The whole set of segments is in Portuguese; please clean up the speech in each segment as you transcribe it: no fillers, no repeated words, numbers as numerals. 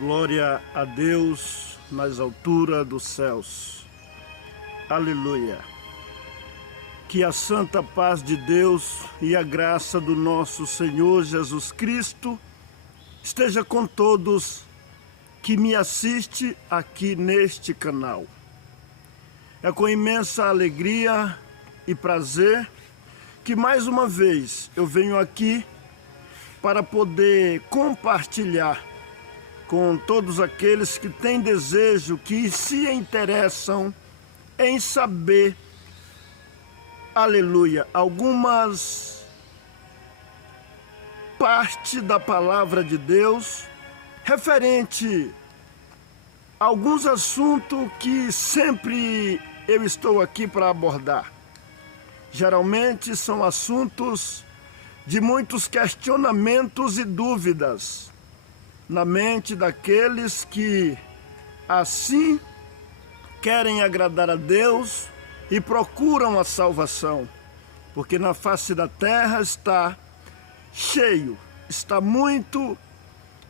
Glória a Deus nas alturas dos céus. Aleluia. Que a santa paz de Deus e a graça do nosso Senhor Jesus Cristo esteja com todos que me assistem aqui neste canal. É com imensa alegria e prazer que mais uma vez eu venho aqui para poder compartilhar com todos aqueles que têm desejo, que se interessam em saber, aleluia, algumas partes da palavra de Deus referente a alguns assuntos que sempre eu estou aqui para abordar. Geralmente são assuntos de muitos questionamentos e dúvidas na mente daqueles que assim querem agradar a Deus e procuram a salvação, porque na face da terra está cheio, está muito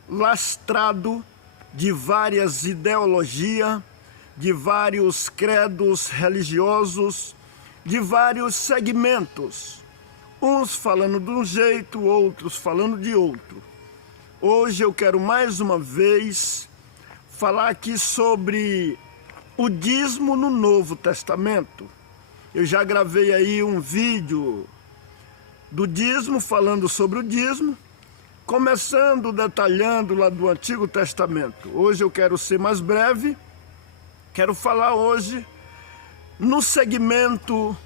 lastrado de várias ideologias, de vários credos religiosos, de vários segmentos, uns falando de um jeito, outros falando de outro. Hoje eu quero mais uma vez falar aqui sobre o dízimo no Novo Testamento. Eu já gravei aí um vídeo do dízimo, falando sobre o dízimo, começando detalhando lá do Antigo Testamento. Hoje eu quero ser mais breve, quero falar hoje no segmento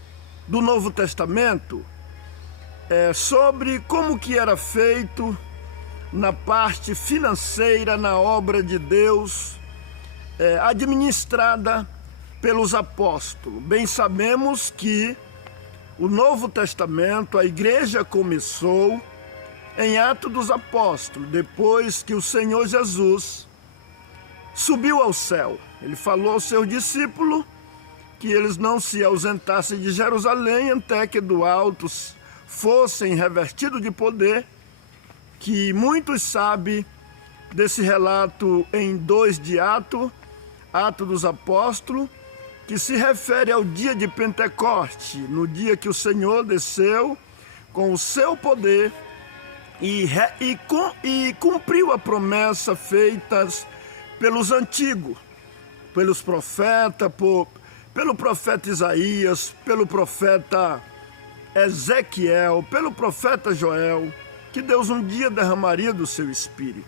do Novo Testamento, sobre como que era feito na parte financeira, na obra de Deus, administrada pelos apóstolos. Bem sabemos que o Novo Testamento, a igreja começou em Atos dos Apóstolos, depois que o Senhor Jesus subiu ao céu. Ele falou aos seus discípulos que eles não se ausentassem de Jerusalém até que do alto fossem revestidos de poder, que muitos sabem desse relato em 2 de Atos dos Apóstolos, que se refere ao dia de Pentecoste, no dia que o Senhor desceu com o seu poder e cumpriu a promessa feita pelos antigos, pelos profetas, pelo profeta Isaías, pelo profeta Ezequiel, pelo profeta Joel, que Deus um dia derramaria do seu Espírito.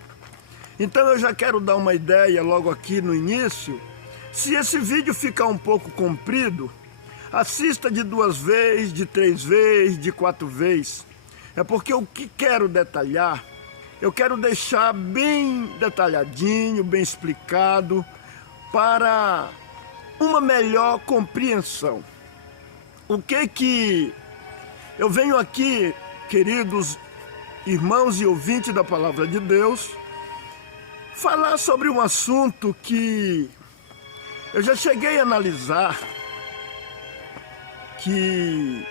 Então eu já quero dar uma ideia logo aqui no início. Se esse vídeo ficar um pouco comprido, assista de 2 vezes, de 3 vezes, de 4 vezes. É porque o que quero detalhar, eu quero deixar bem detalhadinho, bem explicado, para uma melhor compreensão. O que eu venho aqui, queridos irmãos e ouvintes da palavra de Deus, falar sobre um assunto que eu já cheguei a analisar, que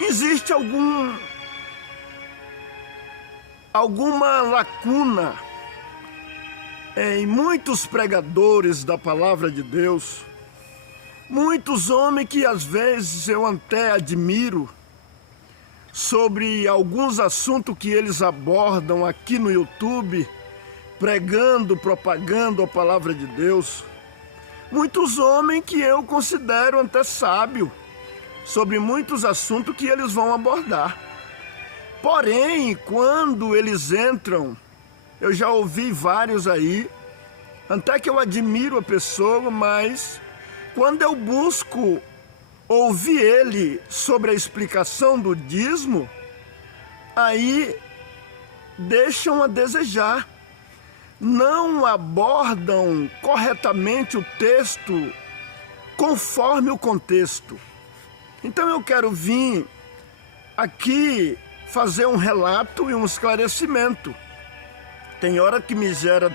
existe alguma lacuna em muitos pregadores da palavra de Deus, muitos homens que às vezes eu até admiro, sobre alguns assuntos que eles abordam aqui no YouTube, pregando, propagando a palavra de Deus. Muitos homens que eu considero até sábios sobre muitos assuntos que eles vão abordar. Porém, quando eles entram, eu já ouvi vários aí, até que eu admiro a pessoa, mas quando eu busco ouvir ele sobre a explicação do dízimo, aí deixam a desejar. Não abordam corretamente o texto conforme o contexto. Então eu quero vir aqui fazer um relato e um esclarecimento. Tem hora que me gera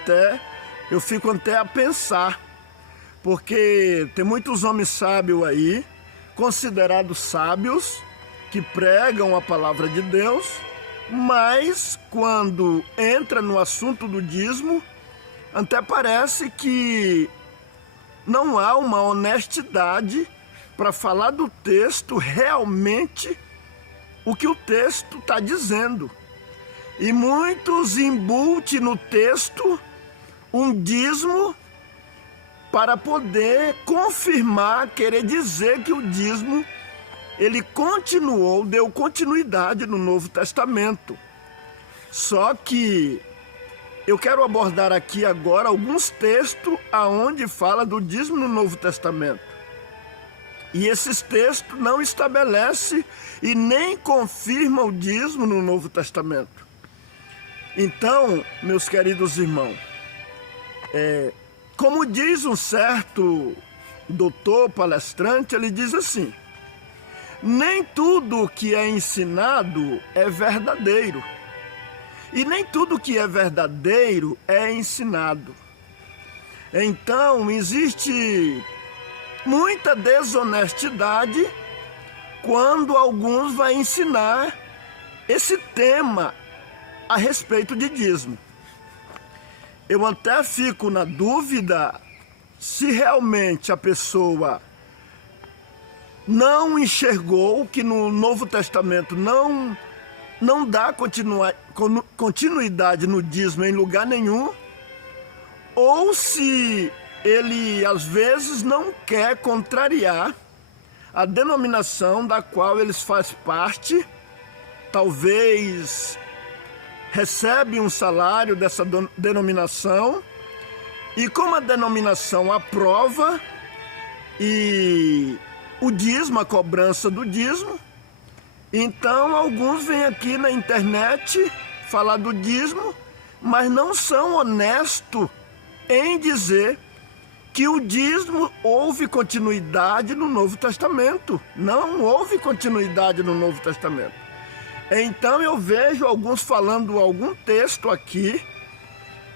eu fico até a pensar, porque tem muitos homens sábios aí, considerados sábios, que pregam a palavra de Deus, mas quando entra no assunto do dízimo, até parece que não há uma honestidade para falar do texto realmente o que o texto está dizendo. E muitos embutem no texto um dízimo para poder confirmar, querer dizer que o dízimo ele continuou, deu continuidade no Novo Testamento. Só que eu quero abordar aqui agora alguns textos aonde fala do dízimo no Novo Testamento. E esses textos não estabelecem e nem confirmam o dízimo no Novo Testamento. Então, meus queridos irmãos, como diz um certo doutor palestrante, ele diz assim: nem tudo que é ensinado é verdadeiro. E nem tudo que é verdadeiro é ensinado. Então, existe muita desonestidade quando alguns vão ensinar esse tema a respeito de dízimo. Eu até fico na dúvida se realmente a pessoa não enxergou que no Novo Testamento não dá continuidade no dízimo em lugar nenhum, ou se ele às vezes não quer contrariar a denominação da qual eles fazem parte, talvez recebe um salário dessa denominação, e como a denominação aprova e o dízimo, a cobrança do dízimo, então alguns vêm aqui na internet falar do dízimo, mas não são honestos em dizer que o dízimo houve continuidade no Novo Testamento. Não houve continuidade no Novo Testamento. Então eu vejo alguns falando algum texto aqui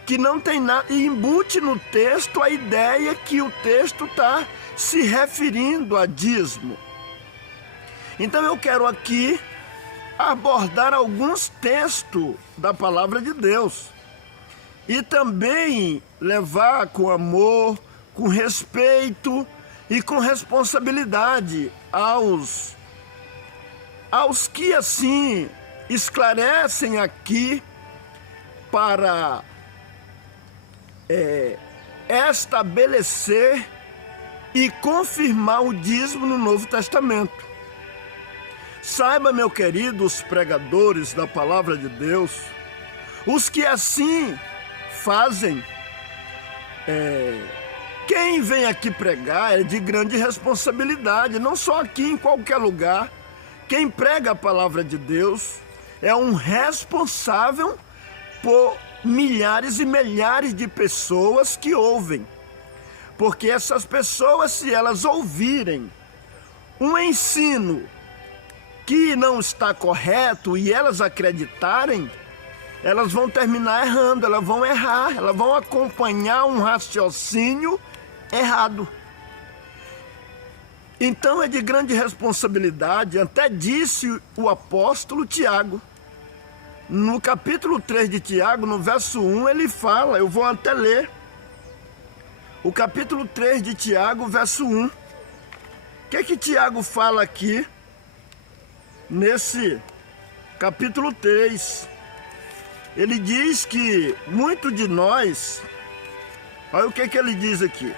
que não tem nada, e embute no texto a ideia que o texto está se referindo a dízimo. Então eu quero aqui abordar alguns textos da palavra de Deus e também levar com amor, com respeito e com responsabilidade aos que assim esclarecem aqui para estabelecer e confirmar o dízimo no Novo Testamento. Saiba, meu querido, os pregadores da palavra de Deus, os que assim fazem, quem vem aqui pregar é de grande responsabilidade, não só aqui, em qualquer lugar. Quem prega a palavra de Deus é um responsável por milhares e milhares de pessoas que ouvem. Porque essas pessoas, se elas ouvirem um ensino que não está correto e elas acreditarem, elas vão terminar errando, elas vão errar, elas vão acompanhar um raciocínio errado. Então é de grande responsabilidade, até disse o apóstolo Tiago. No capítulo 3 de Tiago, no verso 1, ele fala, eu vou até ler. O capítulo 3 de Tiago, verso 1. O que Tiago fala aqui, nesse capítulo 3? Ele diz que muito de nós, olha o que ele diz aqui.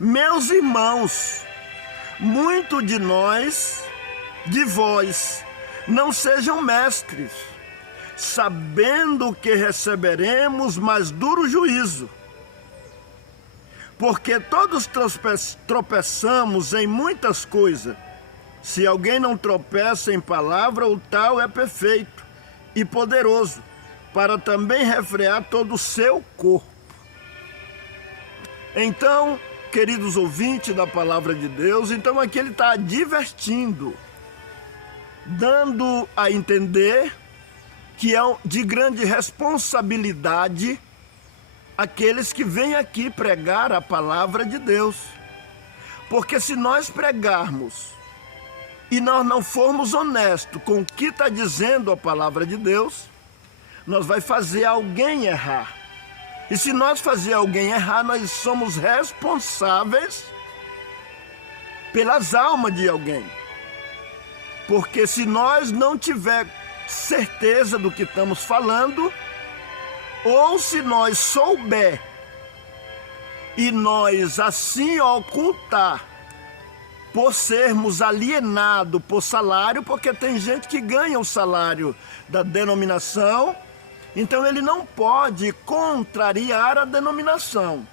Meus irmãos, muito de nós, de vós, não sejam mestres, sabendo que receberemos mais duro juízo. Porque todos tropeçamos em muitas coisas. Se alguém não tropeça em palavra, o tal é perfeito e poderoso, para também refrear todo o seu corpo. Então, queridos ouvintes da palavra de Deus, então aqui ele está advertindo, dando a entender que é de grande responsabilidade aqueles que vêm aqui pregar a palavra de Deus. Porque se nós pregarmos e nós não formos honestos com o que está dizendo a palavra de Deus, nós vai fazer alguém errar. E se nós fazer alguém errar, nós somos responsáveis pelas almas de alguém. Porque se nós não tiver certeza do que estamos falando, ou se nós souber e nós assim ocultar, por sermos alienados por salário, porque tem gente que ganha o salário da denominação, então ele não pode contrariar a denominação.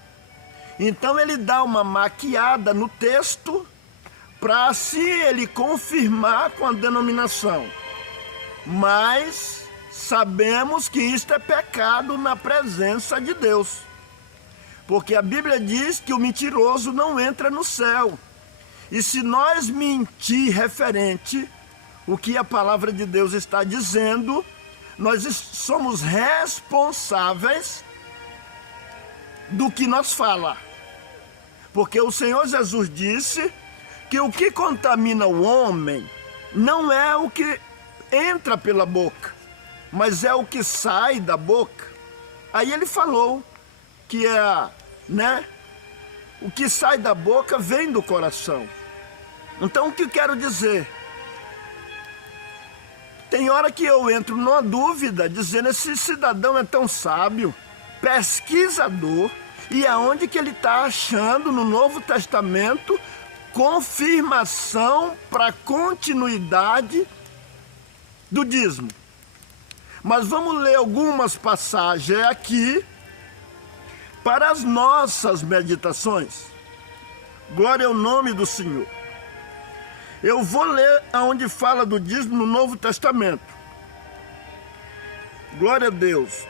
Então ele dá uma maquiada no texto para assim ele confirmar com a denominação. Mas sabemos que isto é pecado na presença de Deus. Porque a Bíblia diz que o mentiroso não entra no céu. E se nós mentir referente o que a palavra de Deus está dizendo, nós somos responsáveis do que nós fala. Porque o Senhor Jesus disse que o que contamina o homem não é o que entra pela boca, mas é o que sai da boca. Aí ele falou que o que sai da boca vem do coração. Então o que eu quero dizer? Tem hora que eu entro numa dúvida, dizendo esse cidadão é tão sábio, pesquisador, e aonde que ele está achando no Novo Testamento confirmação para a continuidade do dízimo. Mas vamos ler algumas passagens aqui para as nossas meditações. Glória ao nome do Senhor. Eu vou ler aonde fala do dízimo no Novo Testamento. Glória a Deus.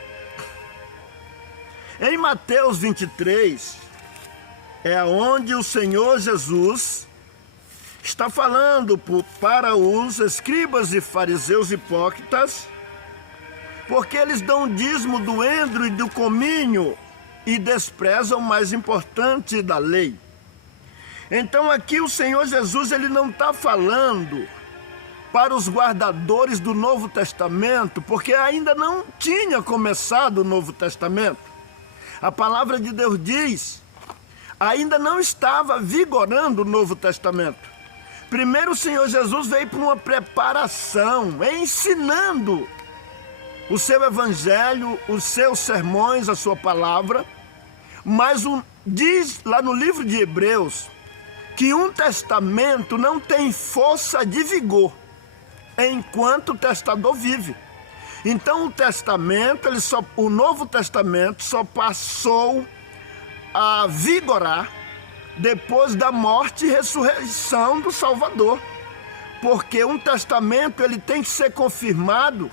Em Mateus 23, é onde o Senhor Jesus está falando para os escribas e fariseus hipócritas, porque eles dão dízimo do endro e do cominho e desprezam o mais importante da lei. Então aqui o Senhor Jesus ele não está falando para os guardadores do Novo Testamento, porque ainda não tinha começado o Novo Testamento. A palavra de Deus diz, ainda não estava vigorando o Novo Testamento. Primeiro o Senhor Jesus veio para uma preparação, ensinando o seu evangelho, os seus sermões, a sua palavra, mas diz lá no livro de Hebreus, que um testamento não tem força de vigor enquanto o testador vive. Então o Novo Testamento só passou a vigorar depois da morte e ressurreição do Salvador. Porque um testamento ele tem que ser confirmado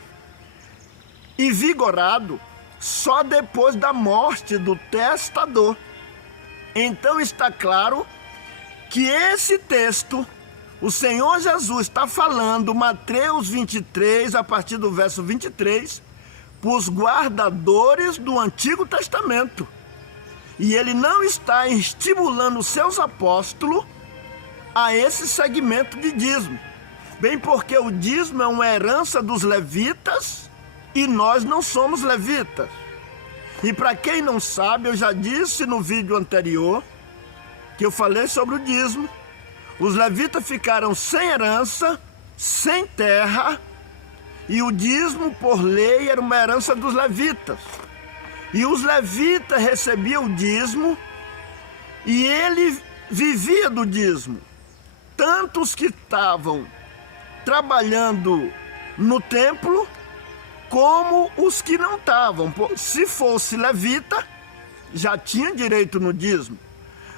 e vigorado só depois da morte do testador. Então está claro que esse texto, o Senhor Jesus está falando, Mateus 23, a partir do verso 23, para os guardadores do Antigo Testamento. E ele não está estimulando os seus apóstolos a esse segmento de dízimo. Bem porque o dízimo é uma herança dos levitas e nós não somos levitas. E para quem não sabe, eu já disse no vídeo anterior, que eu falei sobre o dízimo, os levitas ficaram sem herança, sem terra, e o dízimo por lei era uma herança dos levitas. E os levitas recebiam o dízimo e ele vivia do dízimo. Tanto os que estavam trabalhando no templo, como os que não estavam. Se fosse levita, já tinha direito no dízimo.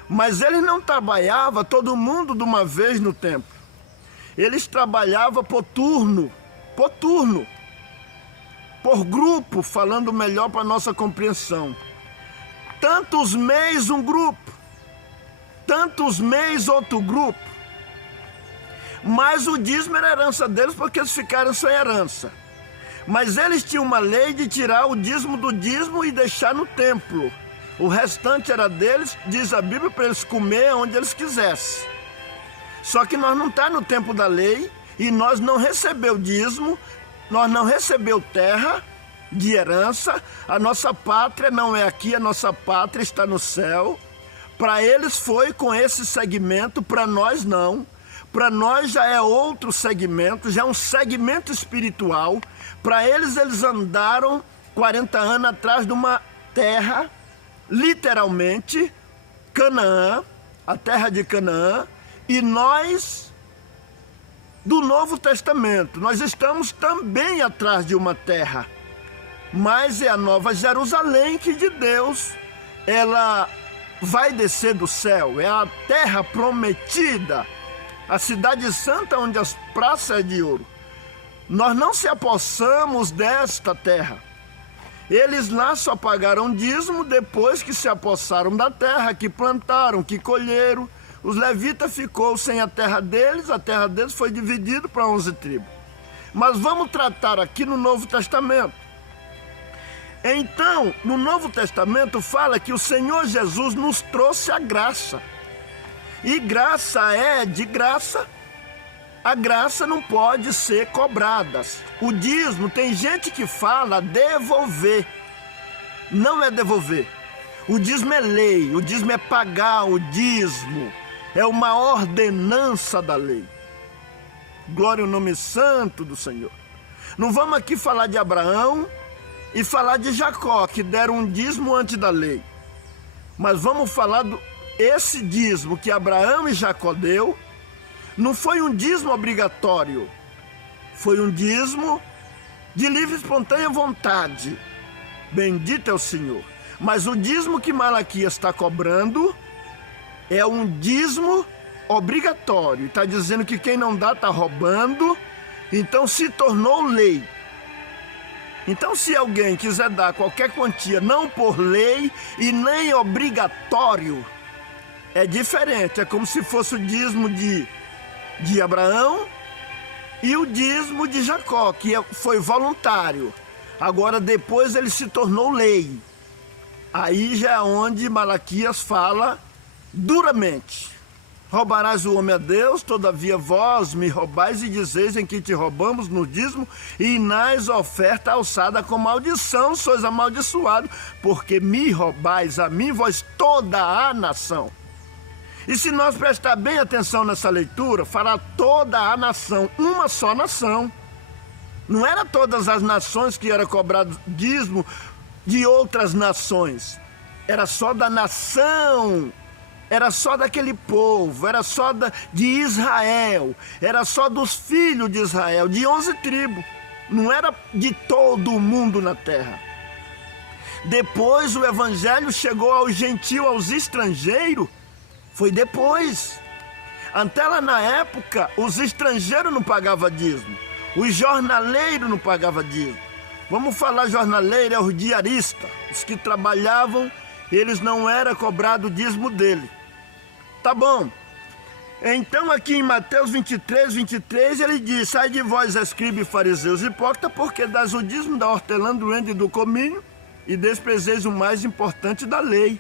Mas eles não trabalhavam todo mundo de uma vez no templo. Eles trabalhavam por turno, por grupo, falando melhor para nossa compreensão. Tantos mês um grupo, tantos mês outro grupo. Mas o dízimo era herança deles porque eles ficaram sem herança. Mas eles tinham uma lei de tirar o dízimo do dízimo e deixar no templo. O restante era deles, diz a Bíblia, para eles comer onde eles quisessem. Só que nós não estamos no tempo da lei e nós não recebemos dízimo, nós não recebemos terra de herança. A nossa pátria não é aqui, a nossa pátria está no céu. Para eles foi com esse segmento, para nós não. Para nós já é outro segmento, já é um segmento espiritual. Para eles andaram 40 anos atrás de uma terra, literalmente, Canaã, a terra de Canaã, e nós, do Novo Testamento, nós estamos também atrás de uma terra, mas é a Nova Jerusalém que de Deus, ela vai descer do céu, é a terra prometida, a cidade santa onde as praças é de ouro. Nós não se apossamos desta terra. Eles lá só pagaram dízimo depois que se apossaram da terra, que plantaram, que colheram. Os levitas ficou sem a terra deles foi dividida para 11 tribos. Mas vamos tratar aqui no Novo Testamento. Então, no Novo Testamento fala que o Senhor Jesus nos trouxe a graça. E graça é de graça. A graça não pode ser cobrada. O dízimo, tem gente que fala devolver. Não é devolver. O dízimo é lei, o dízimo é pagar, o dízimo é uma ordenança da lei. Glória ao nome santo do Senhor. Não vamos aqui falar de Abraão e falar de Jacó, que deram um dízimo antes da lei. Mas vamos falar esse dízimo que Abraão e Jacó deu. Não foi um dízimo obrigatório, foi um dízimo de livre e espontânea vontade. Bendito é o Senhor. Mas o dízimo que Malaquias está cobrando é um dízimo obrigatório. Está dizendo que quem não dá está roubando, então se tornou lei. Então se alguém quiser dar qualquer quantia, não por lei e nem obrigatório, é diferente. É como se fosse o dízimo de Abraão e o dízimo de Jacó, que foi voluntário. Agora depois ele se tornou lei. Aí já é onde Malaquias fala duramente: roubarás o homem a Deus, todavia vós me roubais e dizeis em que te roubamos no dízimo e nas oferta alçada com maldição, sois amaldiçoado, porque me roubais a mim, vós toda a nação. E se nós prestar bem atenção nessa leitura, fará toda a nação, uma só nação. Não era todas as nações que era cobrado dízimo de outras nações. Era só da nação, era só daquele povo, era só de Israel, era só dos filhos de Israel, de 11 tribos. Não era de todo o mundo na terra. Depois o evangelho chegou aos gentios, aos estrangeiros. Foi depois. Até lá na época, os estrangeiros não pagavam dízimo. Os jornaleiros não pagavam dízimo. Vamos falar jornaleiro, é os diaristas. Os que trabalhavam, eles não era cobrado o dízimo dele. Tá bom. Então aqui em Mateus 23, ele diz: sai de vós, escribas e fariseus hipócritas, porque dás o dízimo da hortelã, do rende e do cominho, e desprezeis o mais importante da lei.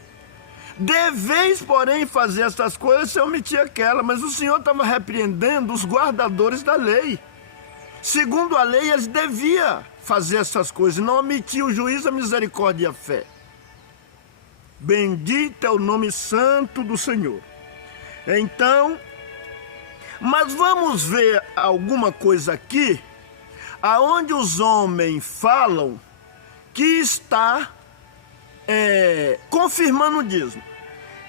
Deveis, porém, fazer estas coisas sem omitir aquela. Mas o Senhor estava repreendendo os guardadores da lei. Segundo a lei, eles deviam fazer essas coisas, não omitir o juízo, a misericórdia e a fé. Bendito é o nome santo do Senhor. Então, mas vamos ver alguma coisa aqui, aonde os homens falam que está confirmando o dízimo.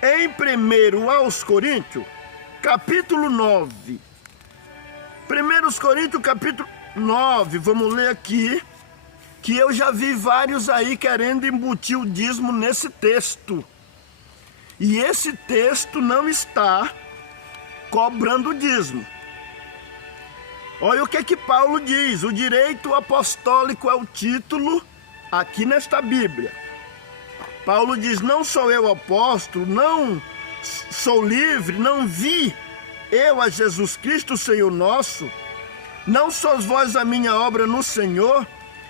Em 1 aos Coríntios, capítulo 9. 1 Coríntios, capítulo 9, vamos ler aqui, que eu já vi vários aí querendo embutir o dízimo nesse texto. E esse texto não está cobrando o dízimo. Olha o que Paulo diz: o direito apostólico é o título aqui nesta Bíblia. Paulo diz: não sou eu apóstolo, não sou livre, não vi eu a Jesus Cristo, Senhor nosso, não sois vós a minha obra no Senhor?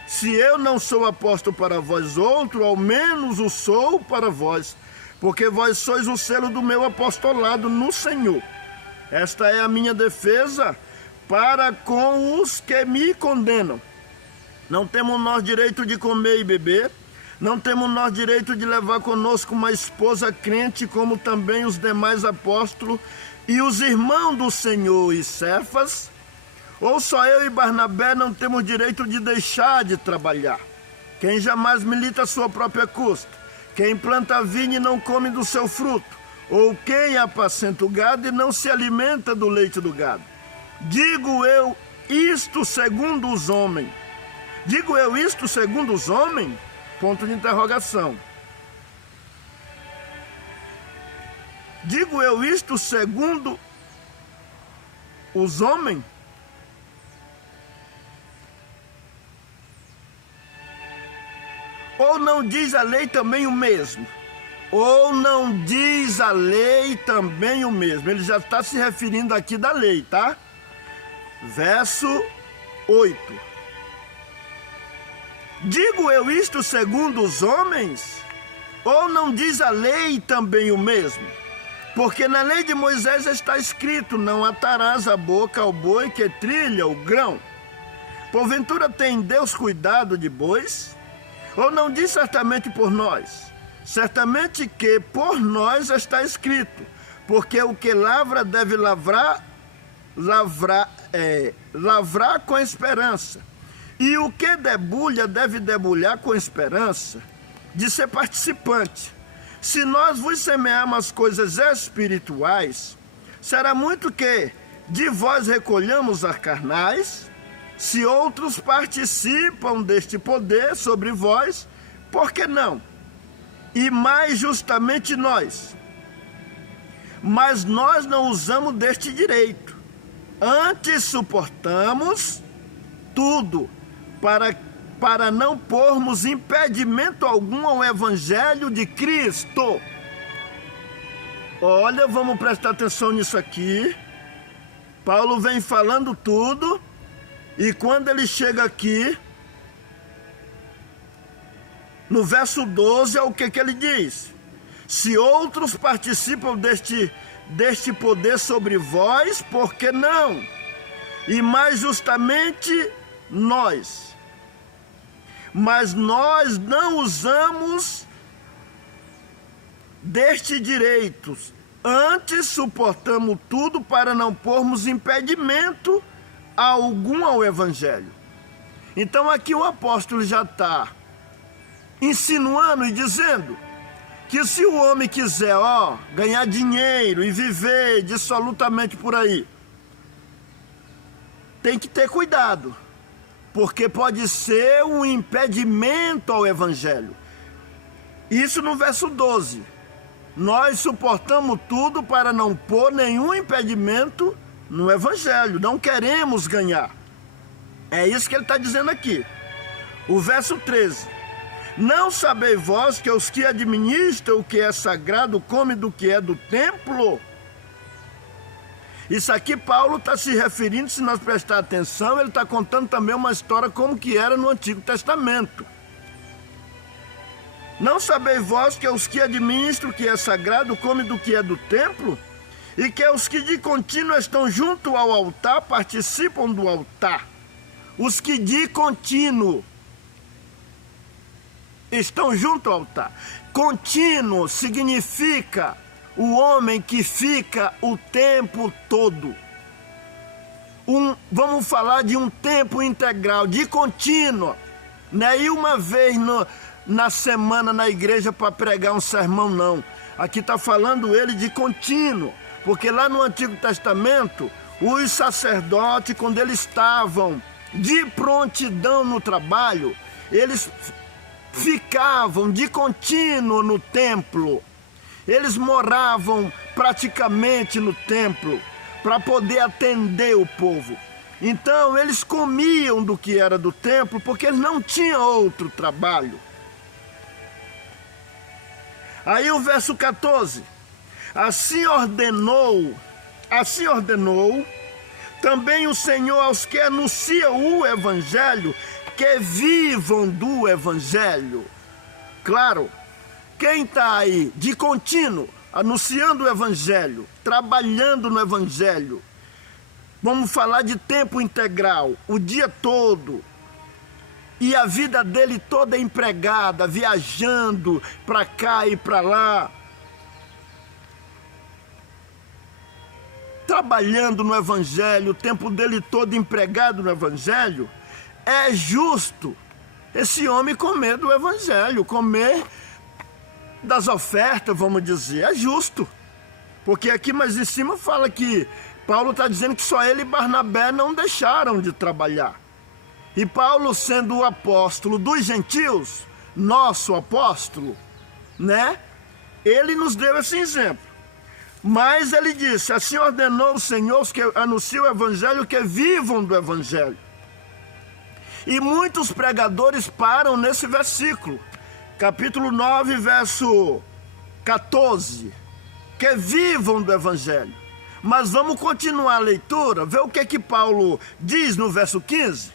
Se eu não sou apóstolo para vós outro, ao menos o sou para vós, porque vós sois o selo do meu apostolado no Senhor. Esta é a minha defesa para com os que me condenam. Não temos nós direito de comer e beber. Não temos nós direito de levar conosco uma esposa crente, como também os demais apóstolos e os irmãos do Senhor e Cefas? Ou só eu e Barnabé não temos direito de deixar de trabalhar? Quem jamais milita a sua própria custa? Quem planta vinho e não come do seu fruto? Ou quem apacenta o gado e não se alimenta do leite do gado? Digo eu isto segundo os homens. Digo eu isto segundo os homens? Ponto de interrogação. Digo eu isto segundo os homens? Ou não diz a lei também o mesmo? Ou não diz a lei também o mesmo? Ele já está se referindo aqui da lei, tá? Verso 8. Digo eu isto segundo os homens? Ou não diz a lei também o mesmo? Porque na lei de Moisés está escrito: não atarás a boca ao boi que trilha o grão. Porventura tem Deus cuidado de bois? Ou não diz certamente por nós? Certamente que por nós está escrito: porque o que lavra deve lavrar com esperança. E o que debulha deve debulhar com esperança de ser participante. Se nós vos semearmos as coisas espirituais, será muito que de vós recolhamos as carnais. Se outros participam deste poder sobre vós, por que não? E mais justamente nós. Mas nós não usamos deste direito. Antes suportamos tudo, para não pormos impedimento algum ao Evangelho de Cristo. Olha, vamos prestar atenção nisso aqui. Paulo vem falando tudo, e quando ele chega aqui, no verso 12, é o que ele diz? Se outros participam deste poder sobre vós, por que não? E mais justamente nós. Mas nós não usamos deste direito. Antes suportamos tudo para não pormos impedimento algum ao Evangelho. Então aqui o apóstolo já está insinuando e dizendo que se o homem quiser, ganhar dinheiro e viver dissolutamente por aí, tem que ter cuidado, porque pode ser um impedimento ao Evangelho. Isso no verso 12. Nós suportamos tudo para não pôr nenhum impedimento no Evangelho. Não queremos ganhar. É isso que ele está dizendo aqui. O verso 13. Não sabeis vós que os que administram o que é sagrado comem do que é do templo? Isso aqui Paulo está se referindo, se nós prestar atenção, ele está contando também uma história como que era no Antigo Testamento. Não sabeis vós que os que administram o que é sagrado comem do que é do templo? E que os que de contínuo estão junto ao altar participam do altar? Os que de contínuo estão junto ao altar. Contínuo significa o homem que fica o tempo todo. Vamos falar de um tempo integral, de contínuo. Não é ir uma vez na semana na igreja para pregar um sermão, não. Aqui está falando ele de contínuo. Porque lá no Antigo Testamento, os sacerdotes, quando eles estavam de prontidão no trabalho, eles ficavam de contínuo no templo. Eles moravam praticamente no templo para poder atender o povo. Então eles comiam do que era do templo porque eles não tinham outro trabalho. Aí o verso 14. Assim ordenou também o Senhor aos que anunciam o Evangelho, que vivam do Evangelho. Claro, quem está aí de contínuo, anunciando o Evangelho, trabalhando no Evangelho, vamos falar de tempo integral, o dia todo, e a vida dele toda empregada, viajando para cá e para lá, trabalhando no Evangelho, o tempo dele todo empregado no Evangelho, é justo esse homem comer do Evangelho, comer das ofertas, vamos dizer, é justo. Porque aqui mais em cima fala que Paulo está dizendo que só ele e Barnabé não deixaram de trabalhar. E Paulo, sendo o apóstolo dos gentios, nosso apóstolo, né? Ele nos deu esse exemplo. Mas ele disse, assim ordenou o Senhor os que anunciam o Evangelho, que vivam do Evangelho. E muitos pregadores param nesse versículo, capítulo 9, verso 14, que vivam do Evangelho. Mas vamos continuar a leitura, ver o que Paulo diz no verso 15.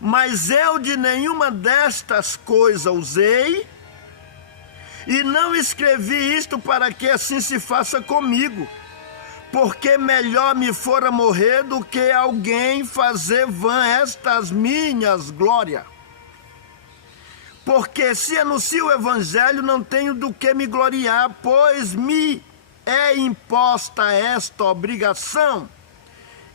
Mas eu de nenhuma destas coisas usei, e não escrevi isto para que assim se faça comigo, porque melhor me fora morrer do que alguém fazer vã estas minhas glórias. Porque se anuncio o Evangelho, não tenho do que me gloriar, pois me é imposta esta obrigação,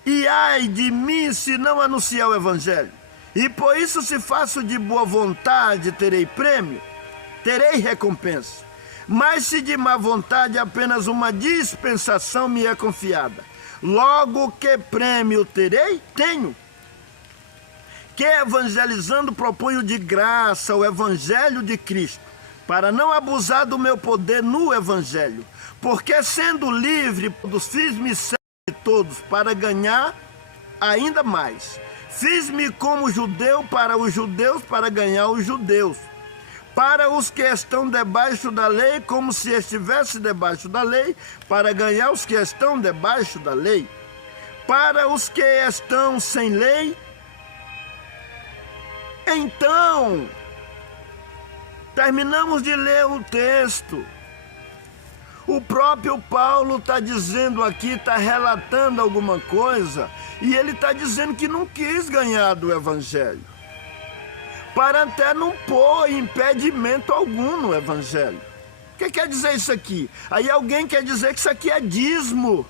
e ai de mim se não anunciar o Evangelho. E por isso, se faço de boa vontade, terei prêmio, terei recompensa. Mas se de má vontade, apenas uma dispensação me é confiada. Logo, que prêmio terei? Tenho. Que evangelizando proponho de graça o Evangelho de Cristo, para não abusar do meu poder no Evangelho. Porque sendo livre, fiz-me servo de todos, para ganhar ainda mais. Fiz-me como judeu para os judeus, para ganhar os judeus. Para os que estão debaixo da lei, como se estivesse debaixo da lei, para ganhar os que estão debaixo da lei. Para os que estão sem lei. Então, terminamos de ler o texto. O próprio Paulo está dizendo aqui, está relatando alguma coisa, e ele está dizendo que não quis ganhar do Evangelho, para até não pôr impedimento algum no Evangelho. O que quer dizer isso aqui? Aí alguém quer dizer que isso aqui é dízimo.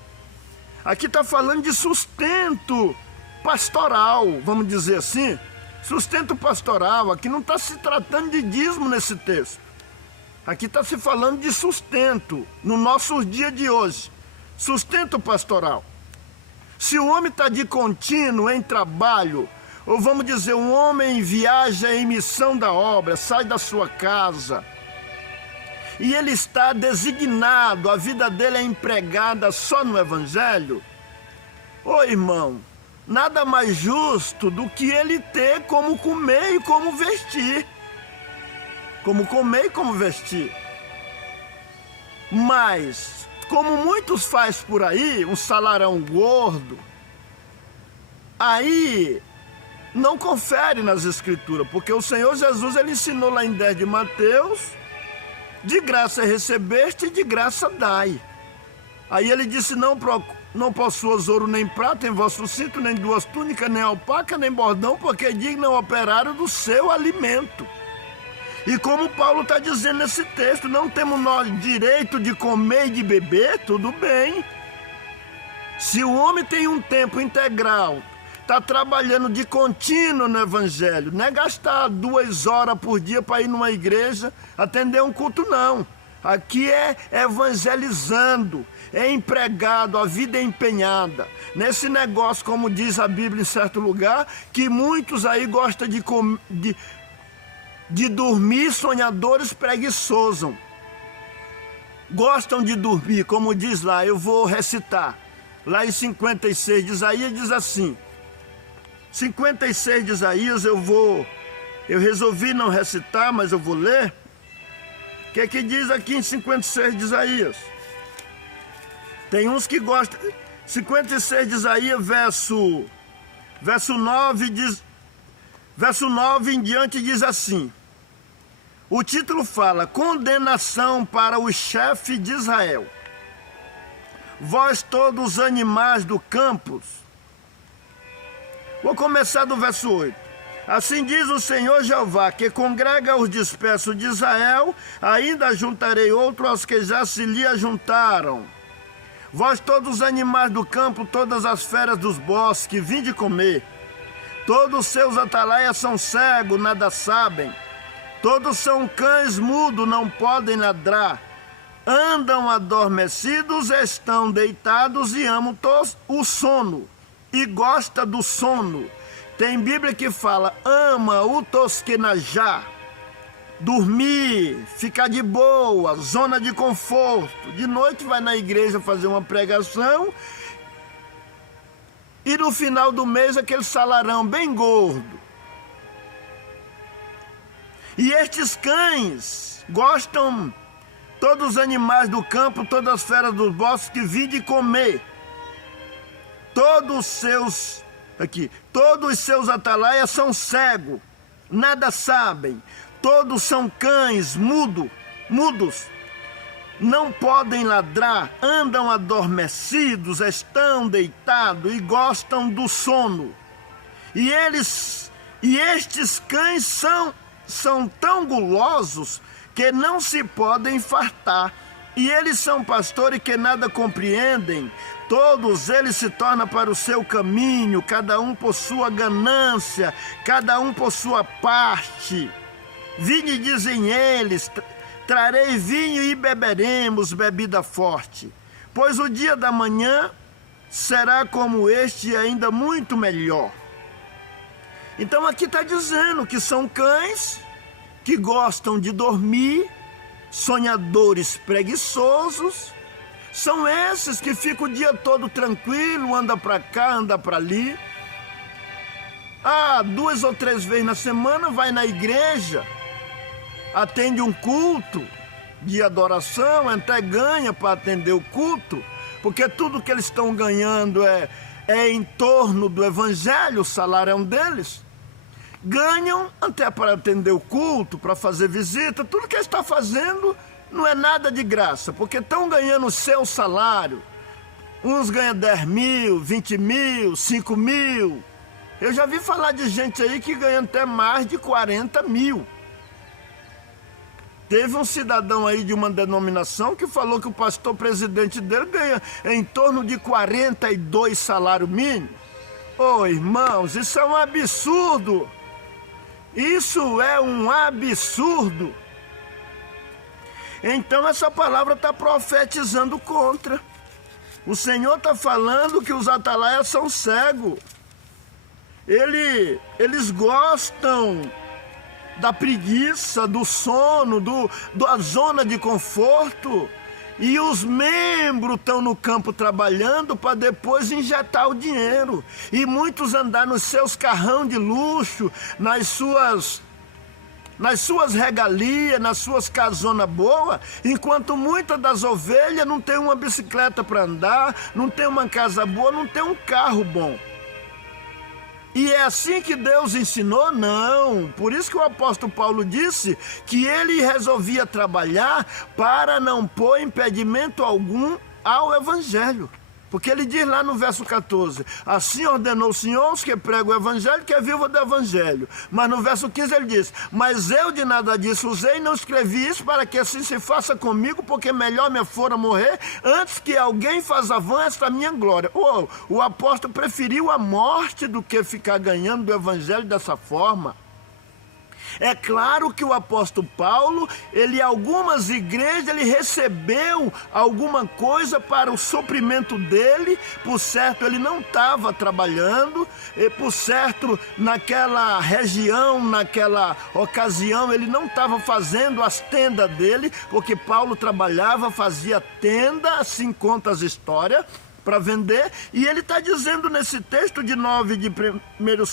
Aqui está falando de sustento pastoral, vamos dizer assim. Sustento pastoral, aqui não está se tratando de dízimo nesse texto. Aqui está se falando de sustento, no nosso dia de hoje. Sustento pastoral. Se o homem está de contínuo em trabalho, ou vamos dizer, um homem viaja em missão da obra, sai da sua casa, e ele está designado, a vida dele é empregada só no Evangelho, ô irmão, nada mais justo do que ele ter como comer e como vestir. Como comer e como vestir. Mas, como muitos faz por aí, um salarão gordo, aí não confere nas Escrituras, porque o Senhor Jesus, ele ensinou lá em 10 de Mateus, de graça recebeste e de graça dai. Aí ele disse, não possuas ouro nem prata em vosso cinto, nem duas túnicas, nem alpaca, nem bordão, porque é digno o operário do seu alimento. E como Paulo está dizendo nesse texto, não temos nós direito de comer e de beber, tudo bem. Se o homem tem um tempo integral, está trabalhando de contínuo no Evangelho, não é gastar 2 horas por dia para ir numa igreja, atender um culto, não. Aqui é evangelizando, é empregado, a vida é empenhada. Nesse negócio, como diz a Bíblia em certo lugar, que muitos aí gostam de dormir, sonhadores preguiçosos. Gostam de dormir, como diz lá, eu vou recitar. Lá em 56 de Isaías diz assim, 56 de Isaías eu resolvi não recitar, mas eu vou ler. O que diz aqui em 56 de Isaías? Tem uns que gostam. 56 de Isaías, verso 9 diz, verso 9 em diante diz assim. O título fala, condenação para o chefe de Israel. Vós todos os animais do campo. Vou começar do verso 8. Assim diz o Senhor Jeová, que congrega os dispersos de Israel, ainda juntarei outro aos que já se lhe ajuntaram. Vós todos os animais do campo, todas as feras dos bosques, vinde comer. Todos os seus atalaias são cegos, nada sabem. Todos são cães mudos, não podem ladrar. Andam adormecidos, estão deitados e amam o sono. E gosta do sono. Tem Bíblia que fala, ama o tosquenajar, dormir, ficar de boa, zona de conforto. De noite vai na igreja fazer uma pregação e no final do mês aquele salarão bem gordo. E estes cães gostam, todos os animais do campo, todas as feras dos bosques que vinde comer. Todos os seus atalaias são cegos, nada sabem. Todos são cães mudos, não podem ladrar, andam adormecidos, estão deitados e gostam do sono. E estes cães são tão gulosos que não se podem fartar. E eles são pastores que nada compreendem. Todos eles se tornam para o seu caminho, cada um por sua ganância, cada um por sua parte. Vinde, dizem eles, trarei vinho e beberemos bebida forte, pois o dia da manhã será como este e ainda muito melhor. Então aqui está dizendo que são cães que gostam de dormir, sonhadores preguiçosos. São esses que ficam o dia todo tranquilo, anda para cá, anda para ali. 2 ou 3 vezes na semana vai na igreja, atende um culto de adoração, até ganha para atender o culto, porque tudo que eles estão ganhando é em torno do evangelho, o salário é um deles. Ganham até para atender o culto, para fazer visita, tudo que eles estão fazendo não é nada de graça, porque estão ganhando o seu salário. Uns ganham 10 mil, 20 mil, 5 mil. Eu já vi falar de gente aí que ganha até mais de 40 mil. Teve um cidadão aí de uma denominação que falou que o pastor presidente dele ganha em torno de 42 salários mínimos. Irmãos, isso é um absurdo. Isso é um absurdo. Então essa palavra está profetizando contra. O Senhor está falando que os atalaias são cegos. Eles gostam da preguiça, do sono, da zona de conforto. E os membros estão no campo trabalhando para depois injetar o dinheiro. E muitos andar nos seus carrão de luxo, nas suas regalias, nas suas casonas boas, enquanto muitas das ovelhas não tem uma bicicleta para andar, não tem uma casa boa, não tem um carro bom. E é assim que Deus ensinou? Não. Por isso que o apóstolo Paulo disse que ele resolvia trabalhar para não pôr impedimento algum ao evangelho. Porque ele diz lá no verso 14, assim ordenou o Senhor os que pregam o evangelho, que é viva do evangelho. Mas no verso 15 ele diz, mas eu de nada disso usei, não escrevi isso para que assim se faça comigo, porque melhor me fora morrer, antes que alguém faça vã esta minha glória. O apóstolo preferiu a morte do que ficar ganhando do evangelho dessa forma. É claro que o apóstolo Paulo, algumas igrejas, ele recebeu alguma coisa para o suprimento dele, por certo ele não estava trabalhando, e por certo naquela região, naquela ocasião, ele não estava fazendo as tendas dele, porque Paulo trabalhava, fazia tenda, assim conta as histórias, para vender, e ele está dizendo nesse texto de 9 de 1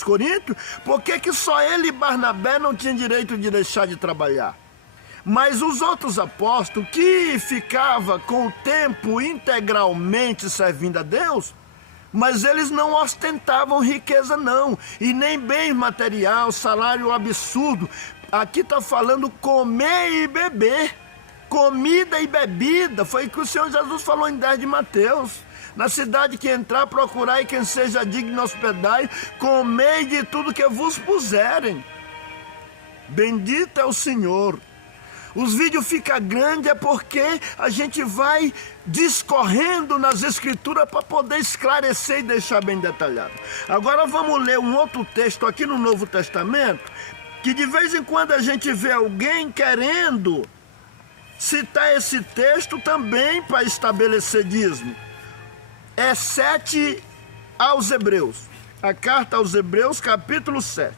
Coríntios, por que só ele e Barnabé não tinham direito de deixar de trabalhar? Mas os outros apóstolos, que ficavam com o tempo integralmente servindo a Deus, mas eles não ostentavam riqueza não, e nem bem material, salário absurdo. Aqui está falando comer e beber. comida e bebida. Foi o que o Senhor Jesus falou em 10 de Mateus. Na cidade que entrar, procurai quem seja digno, hospedai, comei de tudo que vos puserem. Bendito é o Senhor. Os vídeos ficam grandes é porque a gente vai discorrendo nas escrituras para poder esclarecer e deixar bem detalhado. Agora vamos ler um outro texto aqui no Novo Testamento, que de vez em quando a gente vê alguém querendo citar esse texto também para estabelecer dízimo. É 7 aos Hebreus. A carta aos Hebreus, capítulo 7.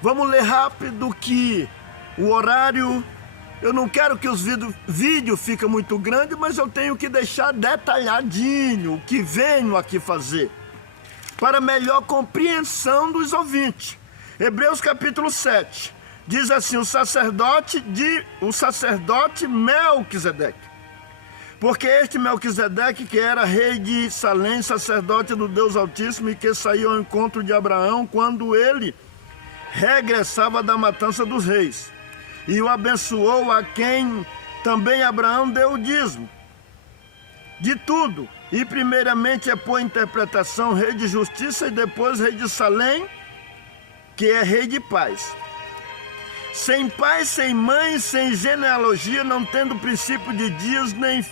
Vamos ler rápido que o horário, eu não quero que os vídeos fiquem muito grandes, mas eu tenho que deixar detalhadinho o que venho aqui fazer, para melhor compreensão dos ouvintes. Hebreus capítulo 7, diz assim, o sacerdote Melquisedeque. Porque este Melquisedeque, que era rei de Salém, sacerdote do Deus Altíssimo, e que saiu ao encontro de Abraão quando ele regressava da matança dos reis, e o abençoou, a quem também Abraão deu o dízimo de tudo, e primeiramente é por interpretação rei de justiça, e depois rei de Salém, que é rei de paz. Sem pai, sem mãe, sem genealogia, não tendo princípio de dias, nem...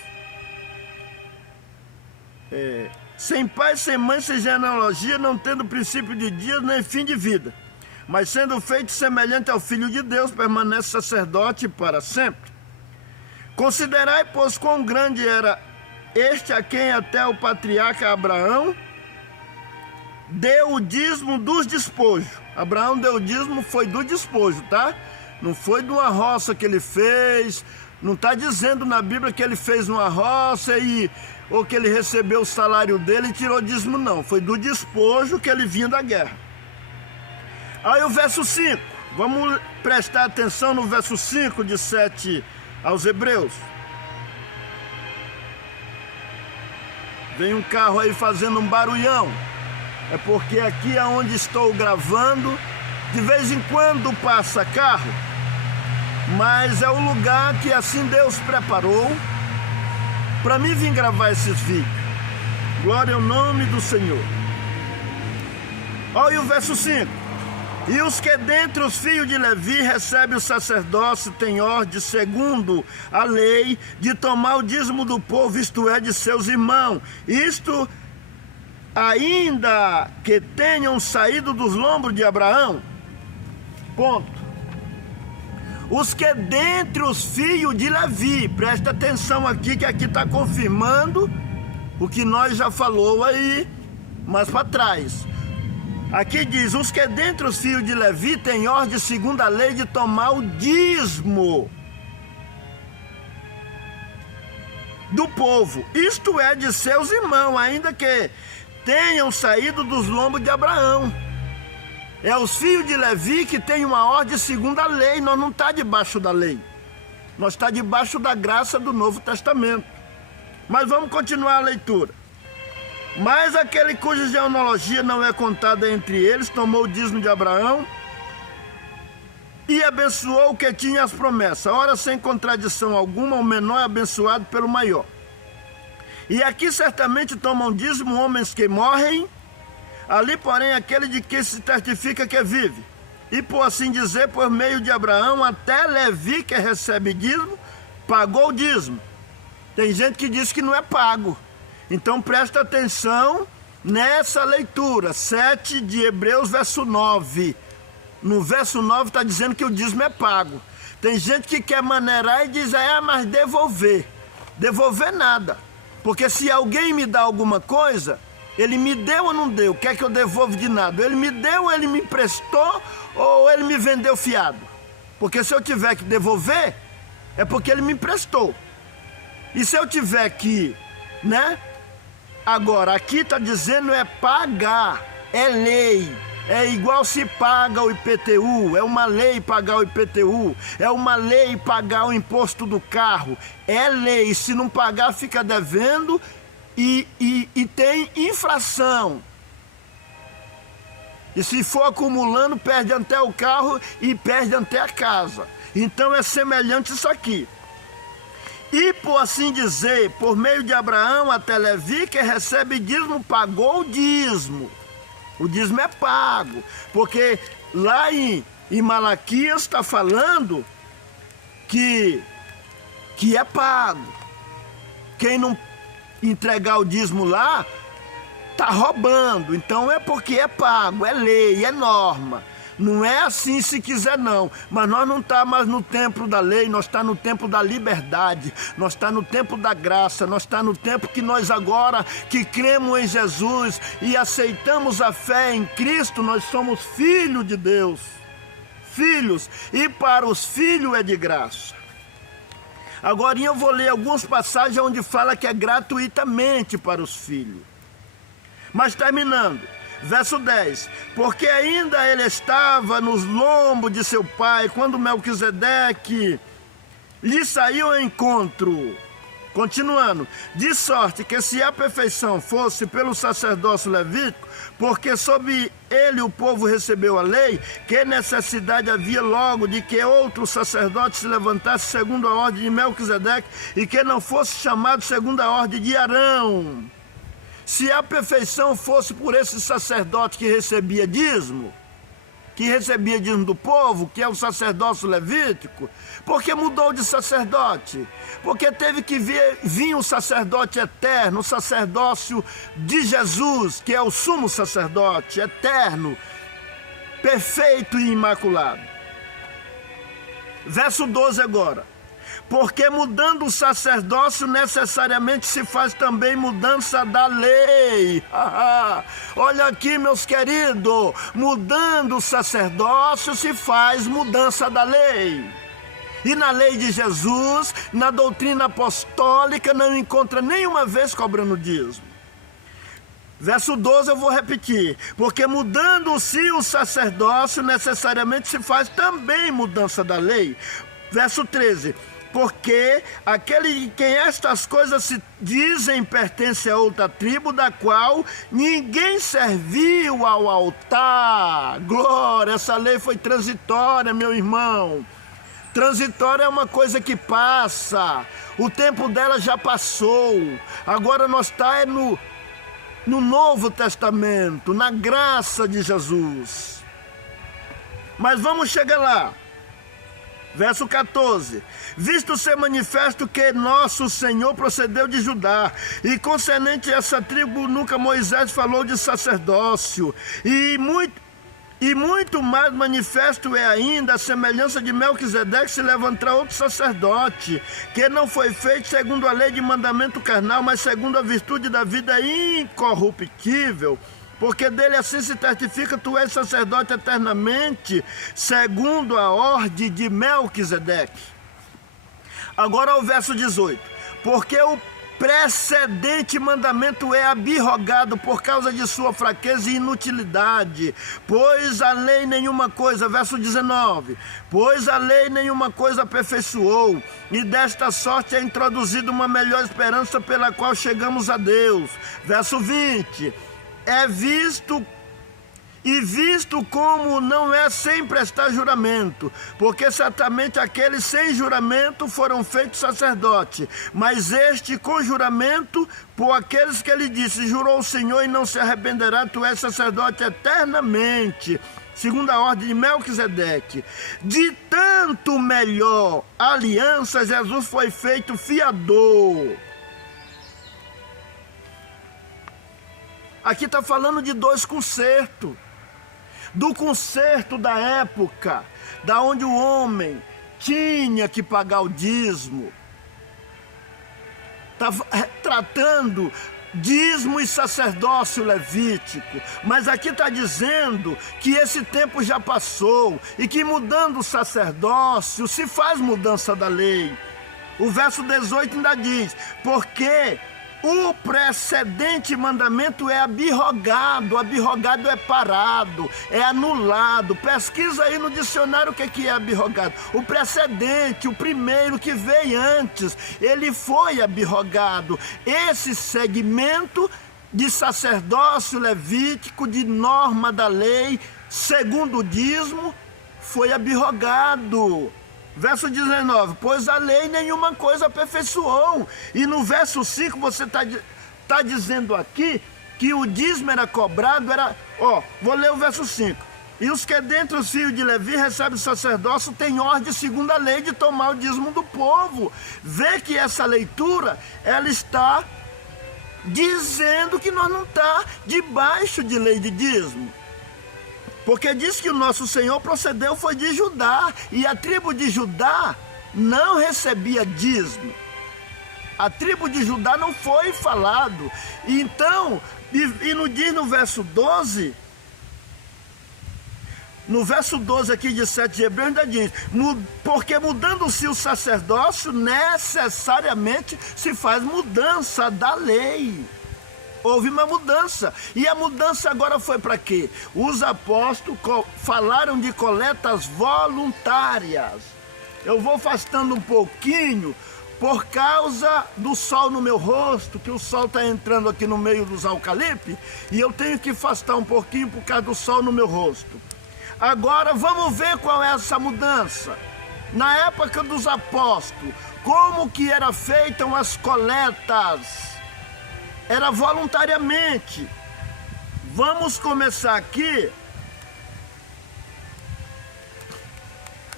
sem pai, sem mãe, sem genealogia, não tendo princípio de dias, nem fim de vida. Mas sendo feito semelhante ao Filho de Deus, permanece sacerdote para sempre. Considerai, pois, quão grande era este a quem até o patriarca Abraão deu o dízimo dos despojos. Abraão deu o dízimo, foi do despojo, tá? Não foi de uma roça que ele fez, não está dizendo na Bíblia que ele fez uma roça ou que ele recebeu o salário dele e tirou dízimo, não. Foi do despojo que ele vinha da guerra. Aí o verso 5, vamos prestar atenção no verso 5 de 7 aos Hebreus. Vem um carro aí fazendo um barulhão. É porque aqui é onde estou gravando, de vez em quando passa carro, mas é o lugar que assim Deus preparou para mim vir gravar esses vídeos. Glória ao nome do Senhor. Olha o verso 5. E os que dentre os filhos de Levi recebem o sacerdócio têm ordem, segundo a lei, de tomar o dízimo do povo, isto é, de seus irmãos. Isto ainda que tenham saído dos lombos de Abraão. Ponto. Os que dentre os filhos de Levi, presta atenção aqui, que aqui está confirmando o que nós já falou aí, mas para trás. Aqui diz, os que dentre os filhos de Levi têm ordem segundo a lei de tomar o dízimo do povo, isto é, de seus irmãos, ainda que tenham saído dos lombos de Abraão. É os filhos de Levi que têm uma ordem segundo a lei. Nós não está debaixo da lei, nós está debaixo da graça do Novo Testamento. Mas vamos continuar a leitura. Mas aquele cuja genealogia não é contada entre eles, tomou o dízimo de Abraão e abençoou o que tinha as promessas. Ora, sem contradição alguma, o menor é abençoado pelo maior. E aqui certamente tomam dízimo homens que morrem, ali porém aquele de que se testifica que vive. E por assim dizer, por meio de Abraão, até Levi, que recebe dízimo, pagou o dízimo. Tem gente que diz que não é pago. Então presta atenção nessa leitura, 7 de Hebreus, verso 9. No verso 9 está dizendo que o dízimo é pago. Tem gente que quer maneirar e diz, mas devolver. Devolver nada. Porque se alguém me dá alguma coisa, ele me deu ou não deu? Quer que eu devolva de nada? Ele me deu, ele me emprestou ou ele me vendeu fiado? Porque se eu tiver que devolver, é porque ele me emprestou. E se eu tiver que, Agora, aqui está dizendo é pagar, é lei. É igual se paga o IPTU, é uma lei pagar o IPTU, é uma lei pagar o imposto do carro, é lei, se não pagar fica devendo e tem infração. E se for acumulando, perde até o carro e perde até a casa. Então é semelhante isso aqui. E por assim dizer, por meio de Abraão até Levi, que recebe dízimo, pagou o dízimo. O dízimo é pago, porque lá em Malaquias está falando que é pago. Quem não entregar o dízimo lá, está roubando. Então é porque é pago, é lei, é norma. Não é assim se quiser não, mas nós não estamos mais no tempo da lei, nós estamos no tempo da liberdade, nós estamos no tempo da graça, nós estamos no tempo que nós agora, que cremos em Jesus e aceitamos a fé em Cristo, nós somos filhos de Deus, filhos, e para os filhos é de graça. Agora eu vou ler algumas passagens onde fala que é gratuitamente para os filhos. Mas terminando. Verso 10, porque ainda ele estava nos lombos de seu pai, quando Melquisedeque lhe saiu ao encontro. Continuando, de sorte que se a perfeição fosse pelo sacerdócio levítico, porque sob ele o povo recebeu a lei, que necessidade havia logo de que outro sacerdote se levantasse segundo a ordem de Melquisedeque, e que não fosse chamado segundo a ordem de Arão. Se a perfeição fosse por esse sacerdote que recebia dízimo do povo, que é o sacerdócio levítico, porque mudou de sacerdote? Porque teve que vir o sacerdote eterno, o sacerdócio de Jesus, que é o sumo sacerdote eterno, perfeito e imaculado. Verso 12 agora. Porque mudando o sacerdócio necessariamente se faz também mudança da lei. Olha aqui, meus queridos, mudando o sacerdócio se faz mudança da lei. E na lei de Jesus, na doutrina apostólica, não encontra nenhuma vez cobrando dízimo. Verso 12 eu vou repetir. Porque mudando-se o sacerdócio necessariamente se faz também mudança da lei. Verso 13. Porque aquele de quem estas coisas se dizem pertence a outra tribo, da qual ninguém serviu ao altar. Glória, essa lei foi transitória, meu irmão. Transitória é uma coisa que passa. O tempo dela já passou. Agora nós estamos no Novo Testamento, na graça de Jesus. Mas vamos chegar lá. Verso 14, visto ser manifesto que nosso Senhor procedeu de Judá, e concernente a essa tribo nunca Moisés falou de sacerdócio, e muito mais manifesto é ainda a semelhança de Melquisedeque se levantar outro sacerdote, que não foi feito segundo a lei de mandamento carnal, mas segundo a virtude da vida incorruptível. Porque dele assim se testifica, tu és sacerdote eternamente, segundo a ordem de Melquisedeque. Agora o verso 18. Porque o precedente mandamento é abirrogado por causa de sua fraqueza e inutilidade, pois a lei nenhuma coisa, verso 19, pois a lei nenhuma coisa aperfeiçoou, e desta sorte é introduzida uma melhor esperança pela qual chegamos a Deus. Verso 20, visto como não é sem prestar juramento, porque certamente aqueles sem juramento foram feitos sacerdote, mas este com juramento, por aqueles que ele disse, jurou o Senhor e não se arrependerá, tu és sacerdote eternamente, segundo a ordem de Melquisedeque. De tanto melhor aliança, Jesus foi feito fiador. Aqui está falando de dois concertos. Do concerto da época, da onde o homem tinha que pagar o dízimo. Está tratando dízimo e sacerdócio levítico. Mas aqui está dizendo que esse tempo já passou e que mudando o sacerdócio se faz mudança da lei. O verso 18 ainda diz, porque o precedente mandamento é abirrogado é parado, é anulado. Pesquisa aí no dicionário o que é abirrogado. O precedente, o primeiro que veio antes, ele foi abirrogado. Esse segmento de sacerdócio levítico, de norma da lei, segundo o dízimo, foi abrogado. Verso 19, pois a lei nenhuma coisa aperfeiçoou. E no verso 5 você está dizendo aqui que o dízimo era cobrado, vou ler o verso 5. E os que dentre os filhos de Levi recebem o sacerdócio têm ordem segundo a lei de tomar o dízimo do povo. Vê que essa leitura, ela está dizendo que nós não está debaixo de lei de dízimo. Porque diz que o nosso Senhor procedeu foi de Judá, e a tribo de Judá não recebia dízimo. A tribo de Judá não foi falado. Então, diz no verso 12... No verso 12 aqui de 7 de Hebreus ainda diz, porque mudando-se o sacerdócio, necessariamente se faz mudança da lei. Houve uma mudança. E a mudança agora foi para quê? Os apóstolos falaram de coletas voluntárias. Eu vou afastando um pouquinho por causa do sol no meu rosto, que o sol está entrando aqui no meio dos eucaliptos, e eu tenho que afastar um pouquinho por causa do sol no meu rosto. Agora vamos ver qual é essa mudança. Na época dos apóstolos, como que eram feitas as coletas? Era voluntariamente. Vamos começar aqui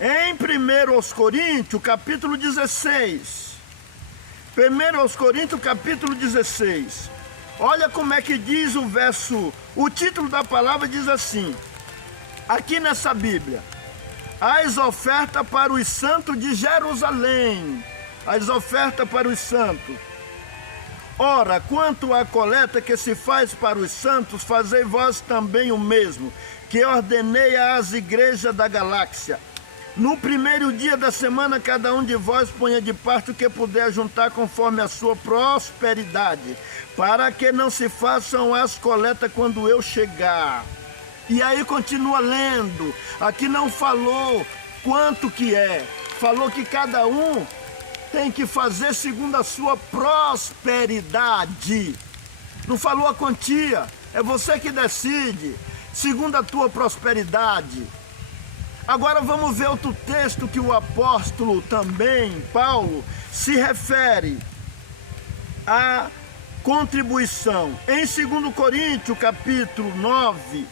em 1 Coríntios, capítulo 16. 1 Coríntios, capítulo 16. Olha como é que diz o verso, o título da palavra diz assim, aqui nessa Bíblia, as ofertas para os santos de Jerusalém, as ofertas para os santos. Ora, quanto à coleta que se faz para os santos, fazei vós também o mesmo, que ordenei às igrejas da galáxia. No primeiro dia da semana, cada um de vós ponha de parte o que puder juntar conforme a sua prosperidade, para que não se façam as coletas quando eu chegar. E aí continua lendo, aqui não falou quanto que é, falou que cada um tem que fazer segundo a sua prosperidade. Não falou a quantia, é você que decide, segundo a tua prosperidade. Agora vamos ver outro texto que o apóstolo também, Paulo, se refere à contribuição. Em 2 Coríntios, capítulo 9,